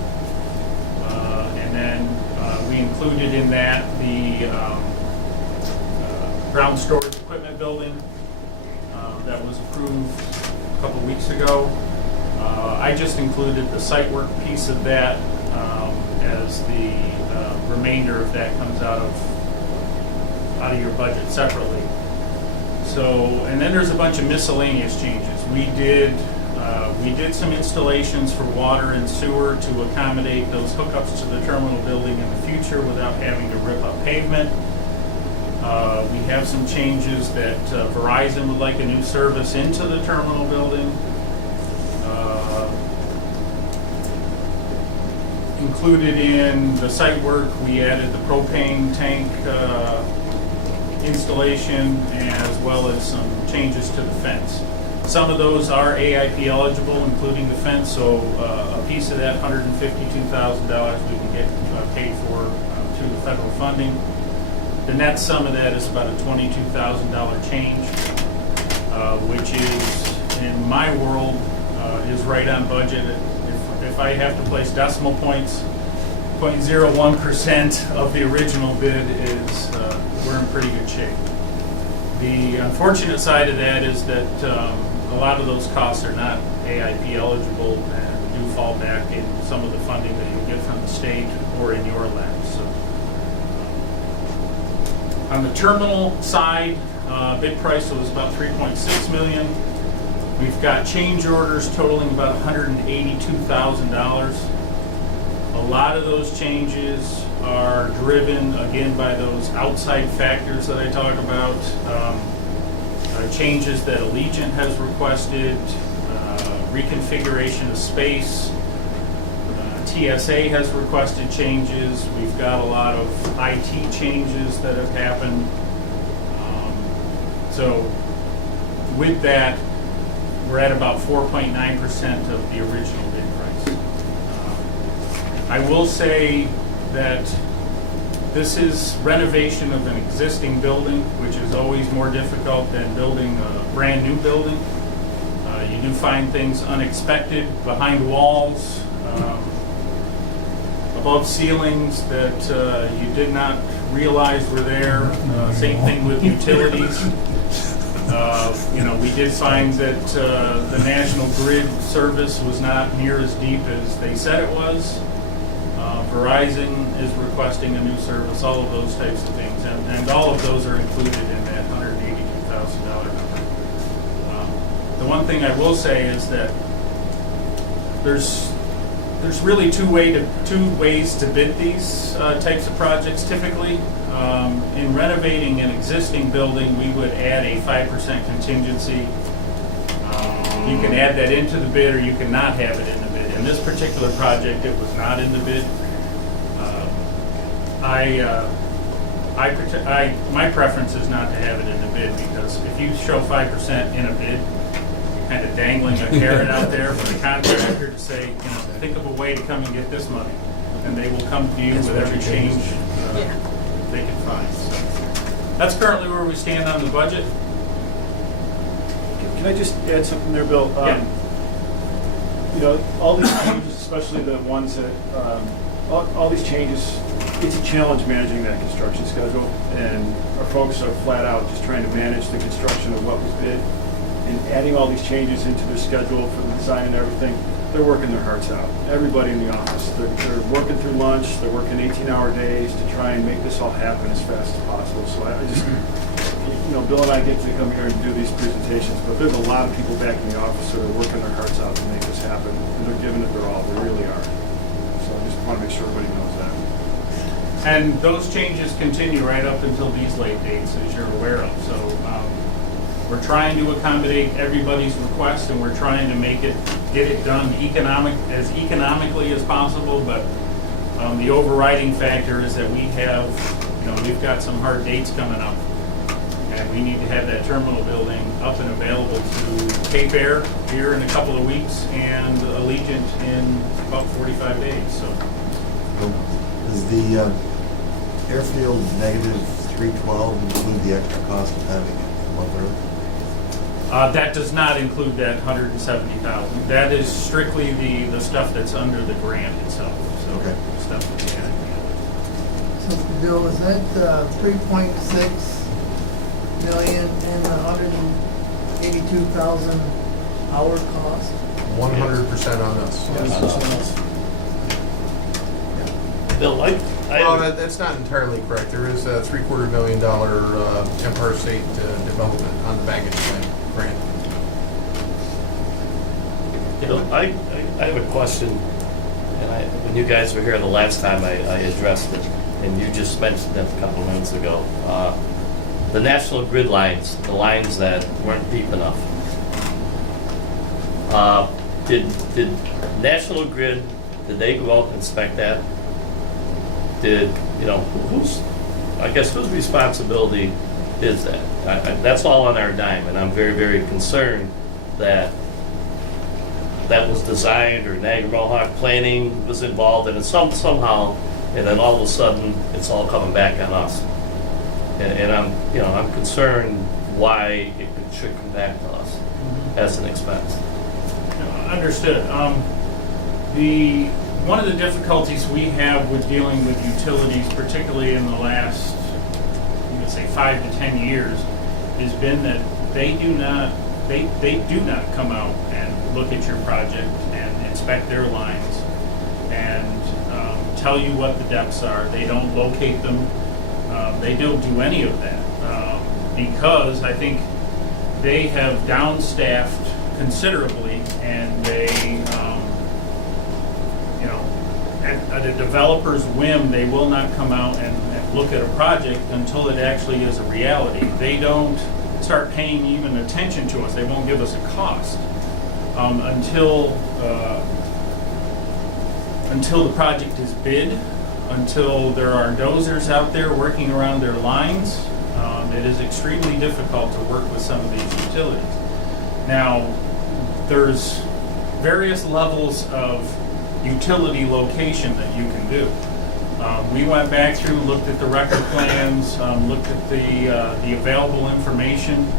And then we included in that the ground storage equipment building that was approved a couple weeks ago. I just included the site work piece of that as the remainder of that comes out of your budget separately. So, and then there's a bunch of miscellaneous changes. We did some installations for water and sewer to accommodate those hookups to the terminal building in the future without having to rip up pavement. We have some changes that Verizon would like a new service into the terminal building. Included in the site work, we added the propane tank installation as well as some changes to the fence. Some of those are AIP eligible, including the fence, so a piece of that $152,000 we can get paid for through the federal funding. The net sum of that is about a $22,000 change, which is, in my world, is right on budget. If I have to place decimal points, 0.01% of the original bid is, we're in pretty good shape. The unfortunate side of that is that a lot of those costs are not AIP eligible and do fall back in some of the funding that you'll get from the state or in your lab. So, on the terminal side, bid price was about $3.6 million. We've got change orders totaling about $182,000. A lot of those changes are driven, again, by those outside factors that I talk about. Changes that Allegiant has requested, reconfiguration of space. TSA has requested changes. We've got a lot of IT changes that have happened. So with that, we're at about 4.9% of the original bid price. I will say that this is renovation of an existing building, which is always more difficult than building a brand new building. You do find things unexpected behind walls, above ceilings that you did not realize were there. Same thing with utilities. We did find that the National Grid service was not near as deep as they said it was. Verizon is requesting a new service, all of those types of things, and all of those are included in that $182,000 number. The one thing I will say is that there's there's really two ways to bid these types of projects typically. In renovating an existing building, we would add a 5% contingency. You can add that into the bid, or you can not have it in the bid. In this particular project, it was not in the bid. My preference is not to have it in the bid, because if you show 5% in a bid, you're kind of dangling a carrot out there for the contractor to say, think of a way to come and get this money, and they will come to you with every change they can find. So that's currently where we stand on the budget. Can I just add something there, Bill? Yeah. All these changes, especially the ones that, all these changes, it's a challenge managing that construction schedule, and our folks are flat out just trying to manage the construction of what was bid, and adding all these changes into their schedule for the design and everything. They're working their hearts out. Everybody in the office, they're working through lunch, they're working 18-hour days to try and make this all happen as fast as possible. So I just, Bill and I get to come here and do these presentations, but there's a lot of people back in the office that are working their hearts out to make this happen, and they're giving it their all. They really are. So I just want to make sure everybody knows that. And those changes continue right up until these late dates, as you're aware of. So we're trying to accommodate everybody's request, and we're trying to get it done as economically as possible. But the overriding factor is that we've got some hard dates coming up, and we need to have that terminal building up and available to Cape Air here in a couple of weeks, and Allegiant in about 45 days. So. Does the airfield -312 include the extra cost of having it a month early? That does not include that $170,000. That is strictly the stuff that's under the grant itself. So Okay. Stuff that's added. So, Bill, is that 3.6 million and 182,000 hour cost? 100% on us. Bill, Well, that's not entirely correct. There is a $750,000 Empire State development on the baggage claim grant. I have a question, and when you guys were here the last time, I addressed it, and you just mentioned it a couple of minutes ago. The National Grid lines, the lines that weren't deep enough. Did National Grid, did they go out and inspect that? Whose responsibility is that? That's all on our dime, and I'm very, very concerned that was designed, or Niagara Mohawk Planning was involved in it somehow, and then all of a sudden it's all coming back on us. And I'm concerned why it should come back to us as an expense. Understood. One of the difficulties we have with dealing with utilities, particularly in the last, 5 to 10 years, has been that they do not come out and look at your project and inspect their lines and tell you what the depths are. They don't locate them. They don't do any of that because I think they have downstaffed considerably, and they, at a developer's whim, they will not come out and look at a project until it actually is a reality. They don't start paying even attention to us. They won't give us a cost until the project is bid, until there are dozers out there working around their lines. It is extremely difficult to work with some of these utilities. Now, there's various levels of utility location that you can do. We went back through, looked at the record plans, looked at the available information,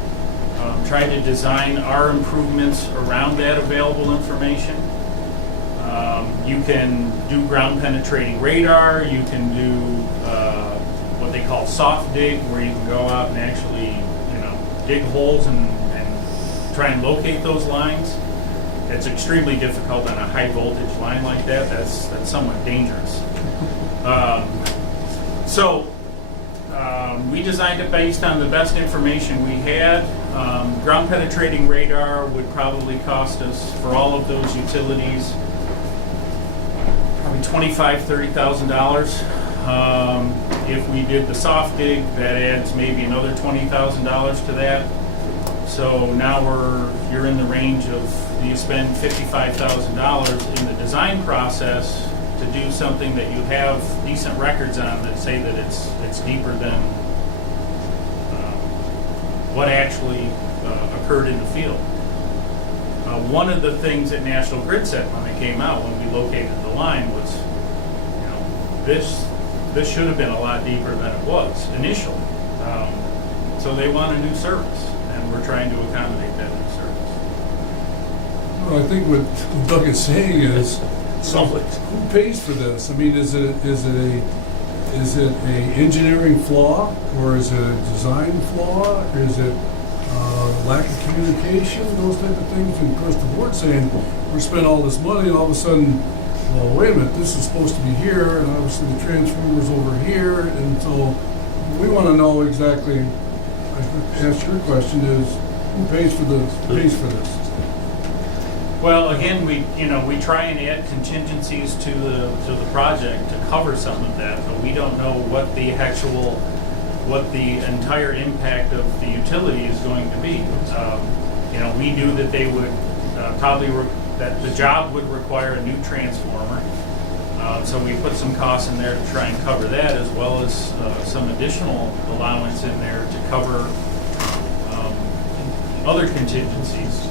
tried to design our improvements around that available information. You can do ground penetrating radar, you can do what they call soft dig, where you can go out and actually dig holes and try and locate those lines. It's extremely difficult on a high voltage line like that. That's somewhat dangerous. We designed it based on the best information we had. Ground penetrating radar would probably cost us, for all of those utilities, probably $25,000-$30,000. If we did the soft dig, that adds maybe another $20,000 to that. So now you're in the range of, you spend $55,000 in the design process to do something that you have decent records on that say that it's deeper than what actually occurred in the field. One of the things that National Grid said when they came out, when we located the line, was, you know, this should have been a lot deeper than it was initially. So they want a new service, and we're trying to accommodate that new service. Well, I think what Doug is saying is, who pays for this? I mean, is it a engineering flaw, or is it a design flaw, or is it lack of communication, those type of things? And of course, the board's saying, we're spending all this money, and all of a sudden, well, wait a minute, this is supposed to be here, and obviously the transformer's over here, and so we want to know exactly, I think, ask your question is, who pays for this? Well, again, we try and add contingencies to the project to cover some of that, but we don't know what the entire impact of the utility is going to be. We knew that they would that the job would require a new transformer. So we put some costs in there to try and cover that, as well as some additional allowance in there to cover other contingencies.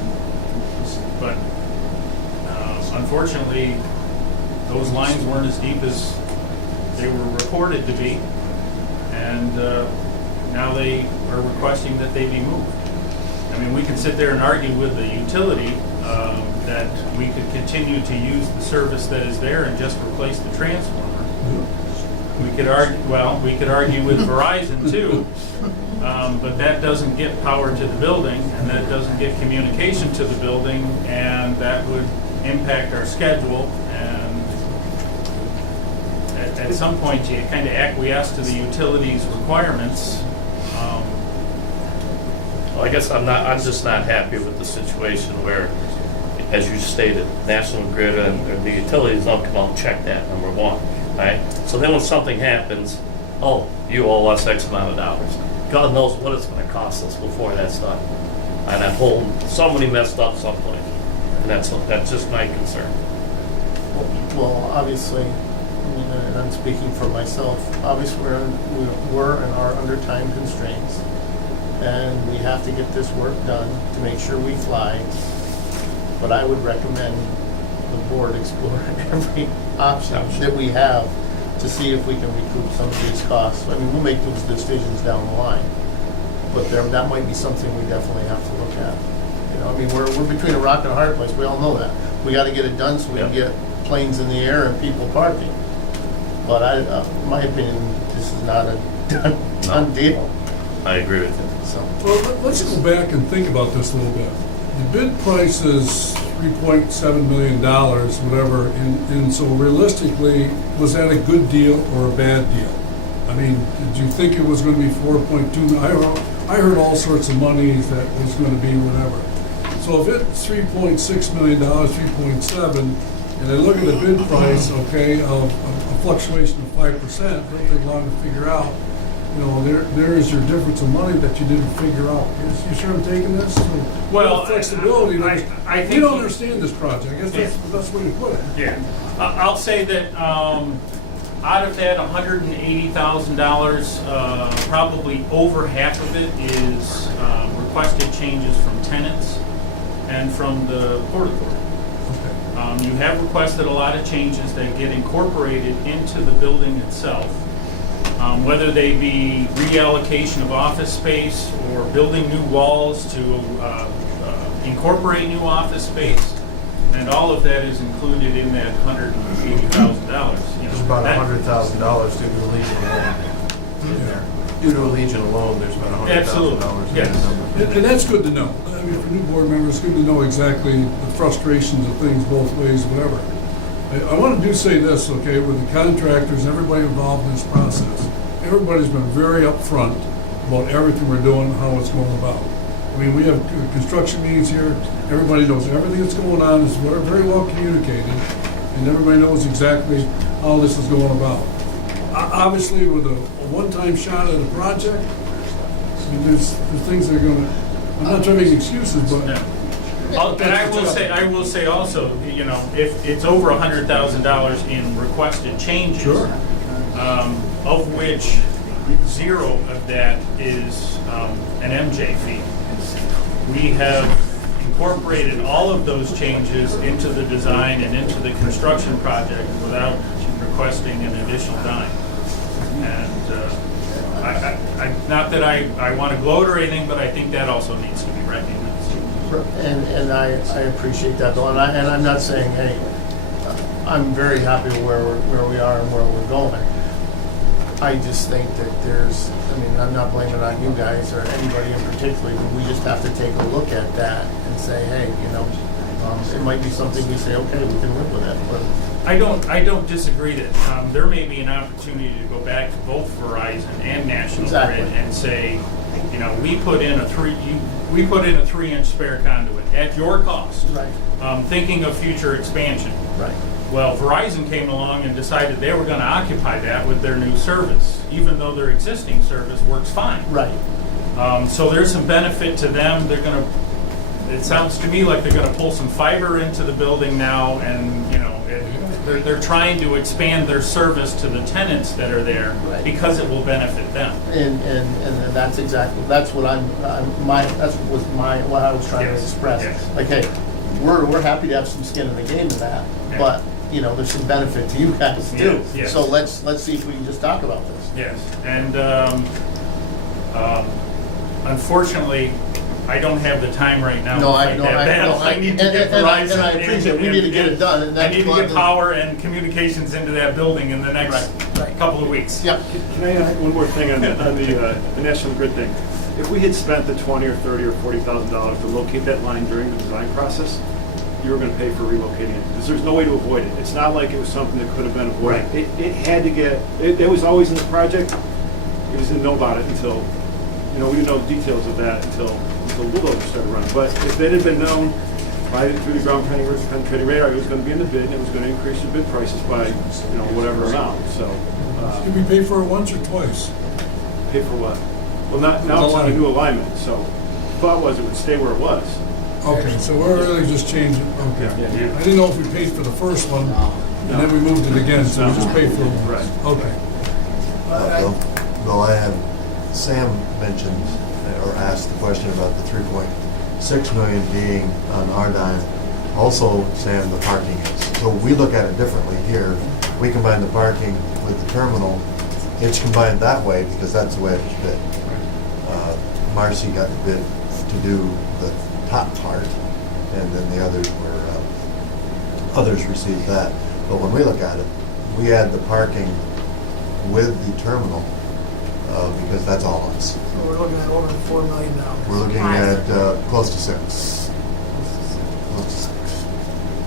But unfortunately, those lines weren't as deep as they were reported to be, and now they are requesting that they be moved. I mean, we can sit there and argue with the utility that we could continue to use the service that is there and just replace the transformer. We could argue with Verizon too, but that doesn't get power to the building, and that doesn't get communication to the building, and that would impact our schedule. And at some point, you kind of acquiesce to the utility's requirements. Well, I guess I'm just not happy with the situation where, as you stated, National Grid and the utilities don't come out and check that, number one, right? So then when something happens, oh, you owe us X amount of dollars. God knows what it's going to cost us before that's done. And somebody messed up someplace. And that's just my concern. Well, obviously, and I'm speaking for myself, obviously we're and are under time constraints, and we have to get this work done to make sure we fly. But I would recommend the board explore every option that we have to see if we can recoup some of these costs. I mean, we'll make those decisions down the line, but that might be something we definitely have to look at. I mean, we're between a rock and a hard place. We all know that. We got to get it done so we can get planes in the air and people parking. But in my opinion, this is not a done deal. I agree with you. So. Well, let's go back and think about this a little bit. The bid price is $3.7 million, whatever, and so realistically, was that a good deal or a bad deal? I mean, did you think it was going to be 4.2 million? I heard all sorts of money that it was going to be whatever. So if it's $3.6 million, 3.7, and I look at the bid price, okay, of a fluctuation of 5%, it'll take long to figure out. There is your difference of money that you didn't figure out. You sure I'm taking this? Well, flexibility. I think you don't understand this project. I guess that's the best way to put it. Yeah, I'll say that out of that $180,000, probably over half of it is requested changes from tenants and from the Port Authority. You have requested a lot of changes that get incorporated into the building itself. Whether they be reallocation of office space or building new walls to incorporate new office space, and all of that is included in that $180,000. There's about $100,000 due to Legion alone. Due to Legion alone, there's about $100,000. Yes. And that's good to know. I mean, for new board members, it's good to know exactly the frustrations of things both ways, whatever. I want to say this, okay, with the contractors, everybody involved in this process. Everybody's been very upfront about everything we're doing, how it's going about. I mean, we have construction meetings here. Everybody knows everything that's going on is very well communicated. and everybody knows exactly how this is going about. Obviously, with a one-time shot at a project, I mean, there's things that are gonna, I'm not trying to make excuses, but. And I will say also, you know, if it's over $100,000 in requested changes, Sure. Of which 0 of that is an MJ fee. We have incorporated all of those changes into the design and into the construction project without requesting an additional dime. And not that I want to gloat or anything, but I think that also needs to be recognized. And I appreciate that, Bill, and I'm not saying, hey, I'm very happy where we are and where we're going. I just think that I mean, I'm not blaming it on you guys or anybody in particular, but we just have to take a look at that and say, hey, you know, it might be something we say, okay, we can live with it, but. I don't disagree that there may be an opportunity to go back to both Verizon and National Exactly. Grid and say, you know, we put in a 3-inch spare conduit at your cost, Right. Thinking of future expansion. Right. Well, Verizon came along and decided they were going to occupy that with their new service, even though their existing service works fine. Right. So there's some benefit to them. They're going to. It sounds to me like they're going to pull some fiber into the building now, and you know, they're trying to expand their service to the tenants that are there because it will benefit them. And that's exactly, that's what what I was trying to express. Yes. Like, hey, we're happy to have some skin in the game in that, Yeah. but, you know, there's some benefit to you guys too. Yes, yes. So let's see if we can just talk about this. Yes, and unfortunately, I don't have the time right now to fight that battle. I need to get Verizon. And I appreciate it. We need to get it done. And I that's need to one get of the- power and communications into that building in the next couple of weeks. Yep. Can I add one more thing on the National Grid thing? If we had spent the $20,000 or $30,000 or $40,000 to locate that line during the design process, you were going to pay for relocating it, because there's no way to avoid it. It's not like it was something that could have been avoided. Right. It had to get, it was always in the project, we just didn't know about it until, you know, we didn't know the details of that until Bulldozer started running. But if it had been known through the ground penetrating radar, it was going to be in the bid, and it was going to increase the bid prices by, you know, whatever amount, so. Did we pay for it once or twice? Pay for what? Well, now it's on a new alignment, so thought was it would stay where it was. Okay, so we're really just changing, okay. Yeah. I didn't know if we paid for the first one, and then we moved it again, so we just paid for it. Right. Okay. Bill, I have, Sam mentioned or asked the question about the 3.6 million being on our dime. Also, Sam, the parking is. So we look at it differently here. We combine the parking with the terminal. It's combined that way because that's the way it was bid. Marcy got the bid to do the top part, and then the others received that. But when we look at it, we add the parking with the terminal because that's all us. So we're looking at over $4 million. We're looking at close to 6. Close to 6.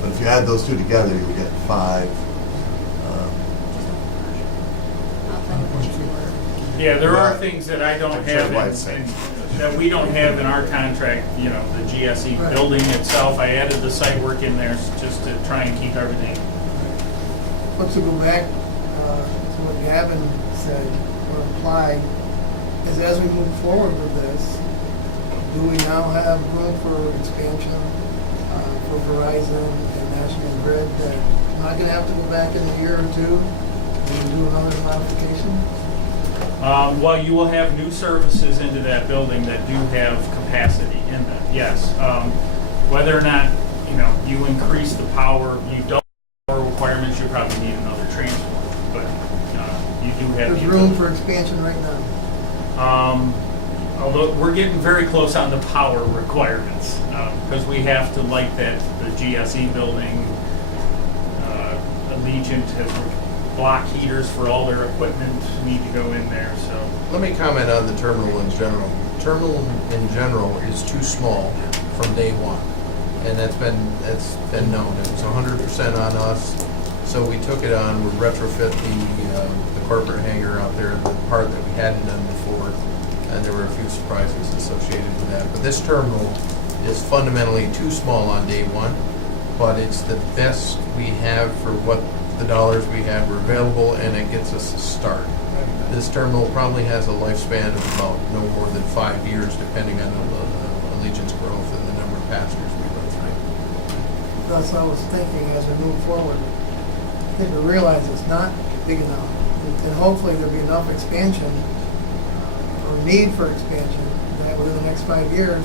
But if you add those two together, you get 5. Yeah, there are things that I don't have that we don't have in our contract, you know, the GSE building itself. I added the site work in there just to try and keep everything. But to go back to what Gavin said or implied, is as we move forward with this, do we now have room for expansion for Verizon and National Grid that we're not going to have to go back in a year or two and do another modification? Well, you will have new services into that building that do have capacity in them, yes. Whether or not, you know, you increase the power, you don't have power requirements, you probably need another transformer, but you do have. There's room for expansion right now. Although we're getting very close on the power requirements, because we have to light the GSE building. Allegiant has block heaters for all their equipment need to go in there, so. Let me comment on the terminal in general. Terminal in general is too small from day one, and that's been known. It was 100% on us, so we took it on. We retrofit the corporate hangar out there, the part that we hadn't done before, and there were a few surprises associated with that. But this terminal is fundamentally too small on day one. but it's the best we have for what the dollars we have are available, and it gets us a start. This terminal probably has a lifespan of about no more than 5 years, depending on the Allegiance growth and the number of passengers we run through. Thus, I was thinking as we move forward, I think we realize it's not big enough. And hopefully there'll be enough expansion or need for expansion that within the next 5 years,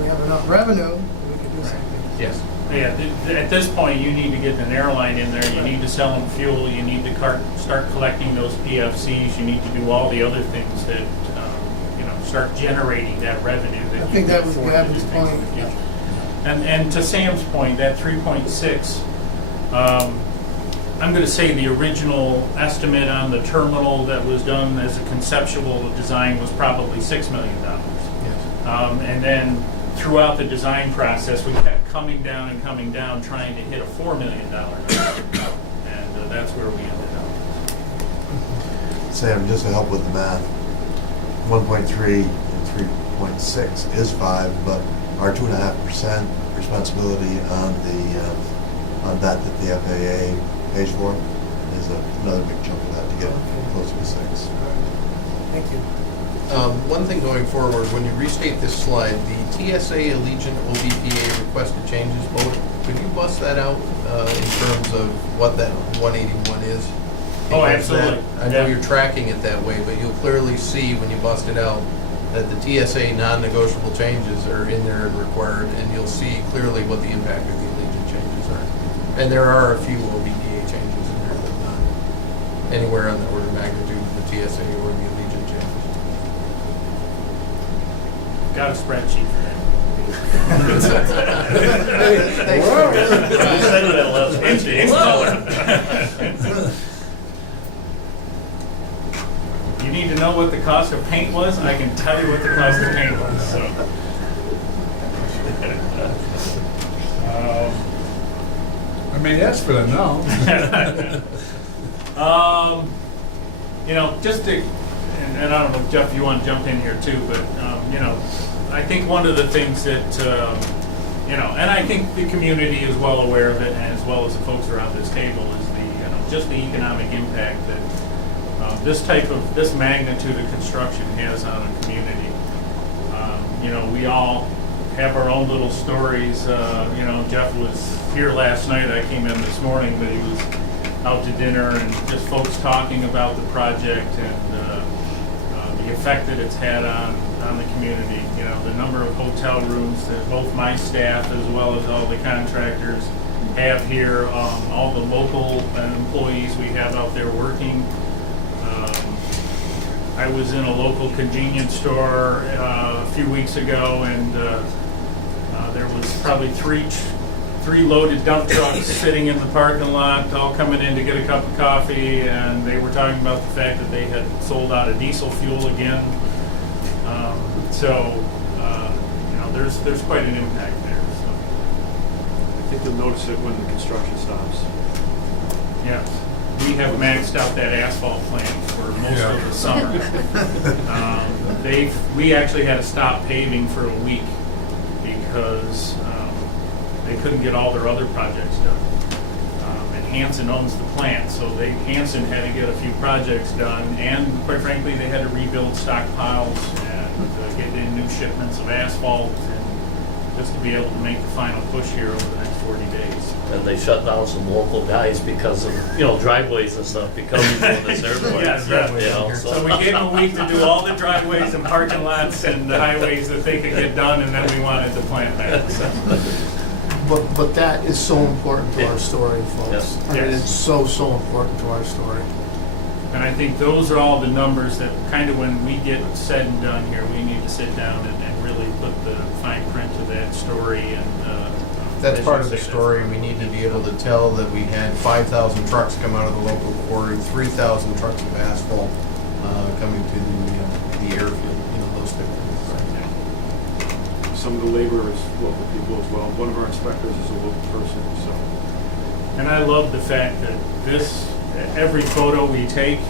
we have enough revenue, we can do something. Yes. Yeah, at this point, you need to get an airline in there, you need to sell them fuel, you need to start collecting those PFCs, you need to do all the other things that, start generating that revenue that I you think can that was afford to do Gavin's things in point. the future. And to Sam's point, that 3.6, I'm going to say the original estimate on the terminal that was done as a conceptual design was probably $6 million. Yes. And then throughout the design process, we kept coming down, trying to hit a $4 million number. And that's where we ended up. Sam, just to help with the math, 1.3 and 3.6 is 5, but our 2.5% responsibility on that the FAA pays for is another big chunk of that to get close to 6. Thank you. One thing going forward, when you restate this slide, the TSA Allegiant OBPA requested changes vote, could you bust that out in terms of what that 181 is? Oh, Because absolutely. I know Yeah. you're tracking it that way, but you'll clearly see when you bust it out that the TSA non-negotiable changes are in there and required, and you'll see clearly what the impact of the Allegiant changes are. And there are a few OBPA changes in there, but not anywhere on the order of magnitude of the TSA or the Allegiant changes. Got a spreadsheet for that. Thanks. Instead of that last spreadsheet, it's color. You need to know what the cost of paint was? I can tell you what the cost of paint was, so. I may ask for that now. Just to, and I don't know, Jeff, you want to jump in here too, but, I think one of the things that, and I think the community is well aware of it, as well as the folks around this table, is just the economic impact that this magnitude of construction has on a community. We all have our own little stories. Jeff was here last night. I came in this morning, but he was out to dinner and just folks talking about the project and the effect that it's had on the community. The number of hotel rooms that both my staff as well as all the contractors have here, all the local employees we have out there working. I was in a local convenience store a few weeks ago, and there was probably three loaded dump trucks sitting in the parking lot, all coming in to get a cup of coffee, and they were talking about the fact that they had sold out of diesel fuel again. There's quite an impact there. So. I think you'll notice it when the construction stops. Yeah. We have maxed out that asphalt plant for most of the summer. We actually had to stop paving for a week because they couldn't get all their other projects done. And Hanson owns the plant, so Hanson had to get a few projects done, and quite frankly, they had to rebuild stockpiles and get in new shipments of asphalt, and just to be able to make the final push here over the next 40 days. And they shut down some local guys because of, driveways and stuff becoming from this airport. Yes. So we gave them a week to do all the driveways and parking lots and the highways that they could get done, and then we wanted the plant back. So. But that is so important to our story, folks. Yes. I mean, it's so important to our story. And I think those are all the numbers that kind of when we get said and done here, we need to sit down and really put the fine print to that story. And that's part of the story. We need to be able to tell that we had 5,000 trucks come out of the local quarry, 3,000 trucks of asphalt coming to the airfield, those type of things. Some of the labor is local people as well. One of our inspectors is a local person, so. And I love the fact that every photo we take,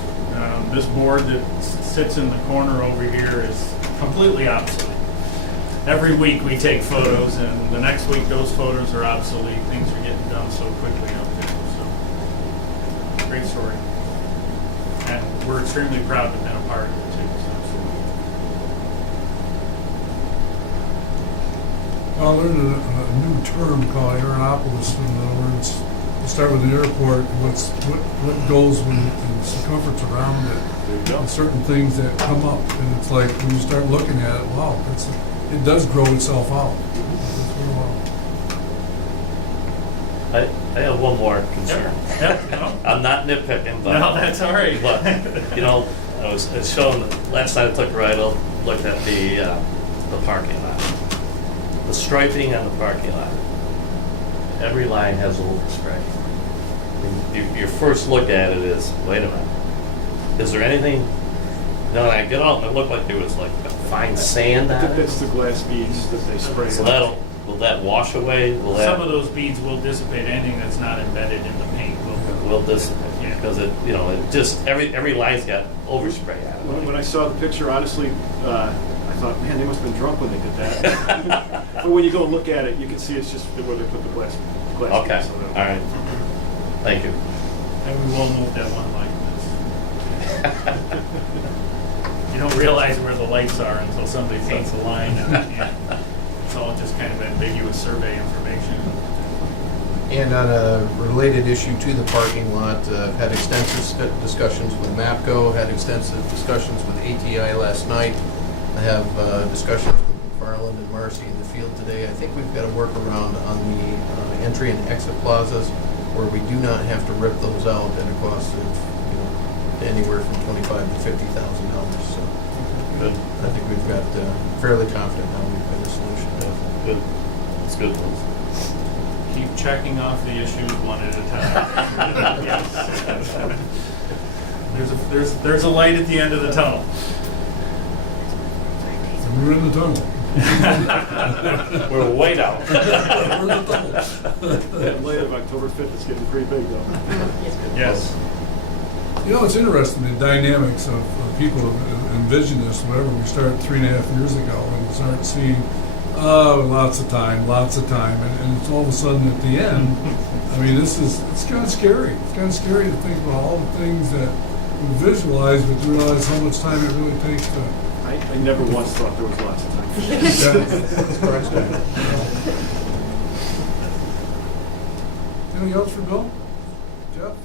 this board that sits in the corner over here is completely obsolete. every week we take photos, and the next week those photos are obsolete. Things are getting done so quickly out there, so great story. And we're extremely proud to have been a part of it too, so. I learned a new term called Aeronopolis. In other words, you start with the airport, what goes with the circumference around it, and certain things that come up, and it's like when you start looking at it, wow, it does grow itself out. It's real well. I have one more concern. I'm not nitpicking, but. No, that's all right. But, you know, I was showing, last night I took a ride, I looked at the parking lot. The striping on the parking lot. Every line has overspray. I mean, your first look at it is, wait a minute, is there anything, you know, when I get out and it looked like there was like fine sand on it. It's the glass beads that they spray. So will that wash away? Will that? Some of those beads will dissipate. Anything that's not embedded in the paint will dissipate. Yeah. Because it, you know, it just, every line's got overspray on it. When I saw the picture, honestly, I thought, man, they must have been drunk when they did that. But when you go look at it, you can see it's just where they put the glass Okay, beads. all right. Thank you. And we will move that one light. You don't realize where the lights are until somebody paints a line, and it's all just kind of ambiguous survey information. And on a related issue to the parking lot, had extensive discussions with MAPCO, had extensive discussions with ATI last night. I have discussions with McFarland and Marcy in the field today. I think we've got a workaround on the entry and exit plazas where we do not have to rip those out at a cost of anywhere from $25,000 to $50,000. So Good. I think we've got fairly confident how we've got a solution. Good. That's good news. Keep checking off the issues one at a time. Yes. There's a light at the end of the tunnel. We're in the tunnel. We're way down. We're in the tunnel. That light of October 5th is getting pretty big, though. Yes. You know, it's interesting, the dynamics of people who envision this, whatever we started 3.5 years ago, and you start seeing, lots of time, and it's all of a sudden at the end, I mean, it's kind of scary. It's kind of scary to think about all the things that we visualize, but you realize how much time it really takes to... I never once thought there was lots of time. Anything else for Bill? Jeff?